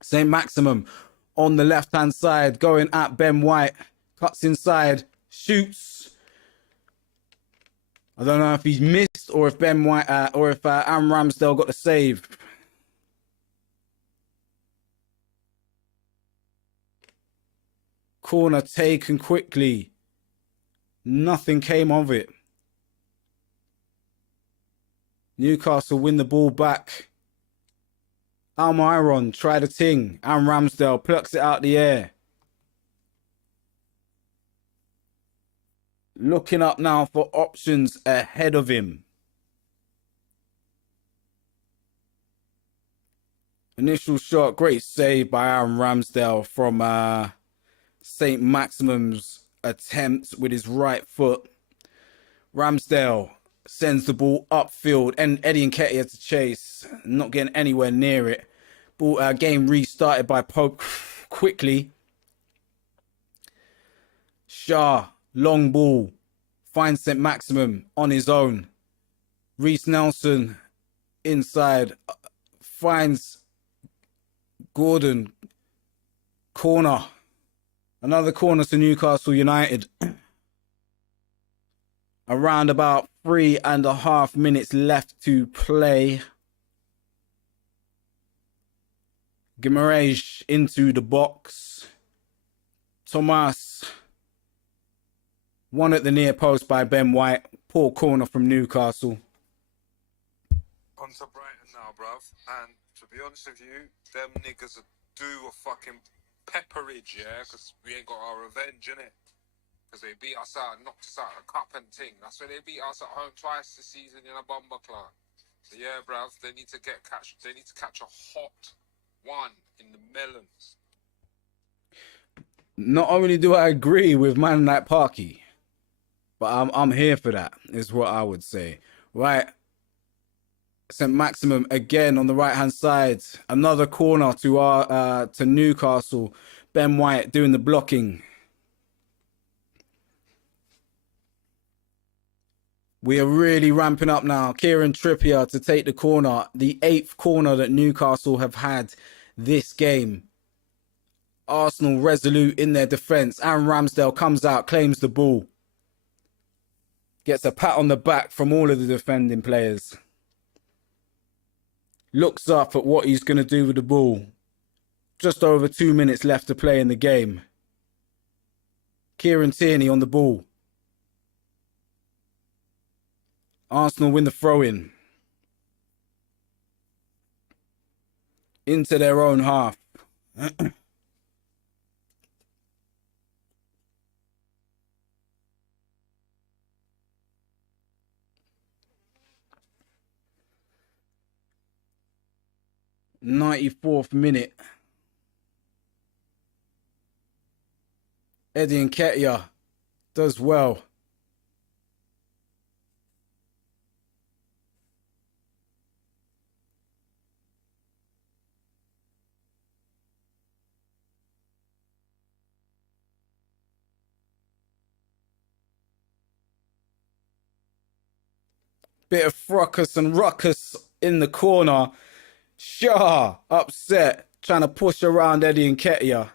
St. Maximum on the left-hand side, going at Ben White. Cuts inside, shoots. I don't know if he's missed or if Ben White or if Aaron Ramsdale got the save. Corner taken quickly. Nothing came of it. Newcastle win the ball back. Almiron tried a ting. Aaron Ramsdale plucks it out the air. Looking up now for options ahead of him. Initial shot, great save by Aaron Ramsdale from St. Maximum's attempt with his right foot. Ramsdale sends the ball upfield and Eddie Nketiah to chase, not getting anywhere near it. Ball, game restarted by Pope quickly. Shah, long ball, finds St. Maximum on his own. Reece Nelson inside, finds Gordon. Corner. Another corner to Newcastle United. Around about 3.5 minutes left to play. Guimaraes into the box. Thomas. One at the near post by Ben White. Poor corner from Newcastle. On to Brighton now, bruv. And to be honest with you, them niggas are due a fucking pepperage, yeah? Because we ain't got our revenge, innit? Because they beat us out and knocked us out of the cup and ting. That's why they beat us at home twice this season in a bomber club. So yeah, bruv, they need to catch a hot one in the melons. Not only do I agree with man like Parky, but I'm here for that, is what I would say. Right. St. Maximum again on the right hand side. Another corner to Newcastle. Ben White doing the blocking. We are really ramping up now. Kieran Trippier to take the corner. The 8th corner that Newcastle have had this game. Arsenal resolute in their defence. Aaron Ramsdale comes out, claims the ball. Gets a pat on the back from all of the defending players. Looks up at what he's going to do with the ball. Just over 2 minutes left to play in the game. Kieran Tierney on the ball. Arsenal win the throw-in. Into their own half. 94th minute. Eddie Nketiah does well. Bit of fracas and ruckus in the corner. Shah upset, trying to push around Eddie Nketiah.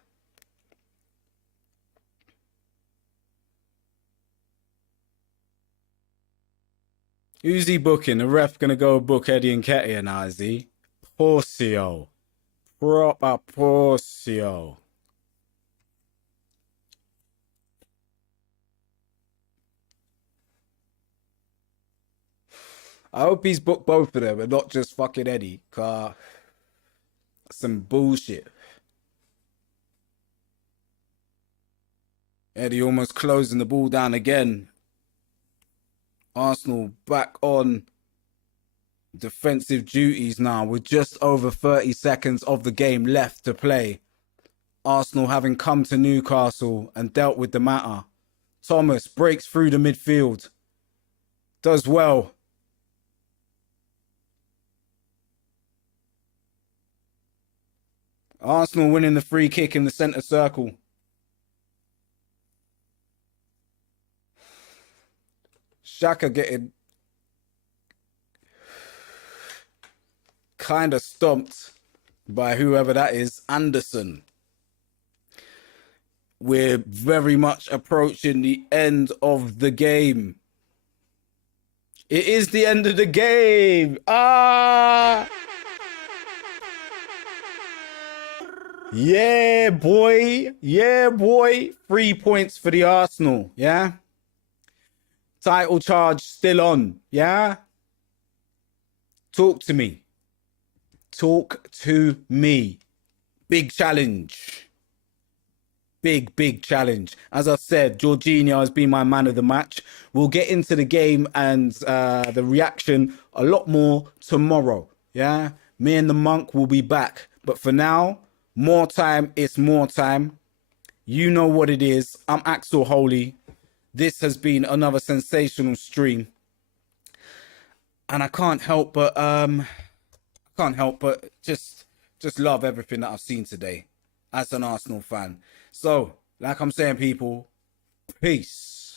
Who's he booking? The ref gonna go book Eddie Nketiah now, is he? Porcio. Proper Porcio. I hope he's booked both of them and not just fucking Eddie. Car, some bullshit. Eddie almost closing the ball down again. Arsenal back on defensive duties now with just over 30 seconds of the game left to play. Arsenal having come to Newcastle and dealt with the matter. Thomas breaks through the midfield. Does well. Arsenal winning the free kick in the centre circle. Xhaka getting kind of stomped by whoever that is, Anderson. We're very much approaching the end of the game. It is the end of the game. Ah! Yeah, boy. Yeah, boy. 3 points for the Arsenal. Yeah. Title charge still on. Yeah. Talk to me. Talk to me. Big challenge. Big challenge. As I said, Jorginho has been my man of the match. We'll get into the game and the reaction a lot more tomorrow. Yeah. Me and the monk will be back. But for now, more time, it's more time. You know what it is. I'm Axel Holy. This has been another sensational stream. And I can't help but just love everything that I've seen today as an Arsenal fan. So, like I'm saying, people, peace.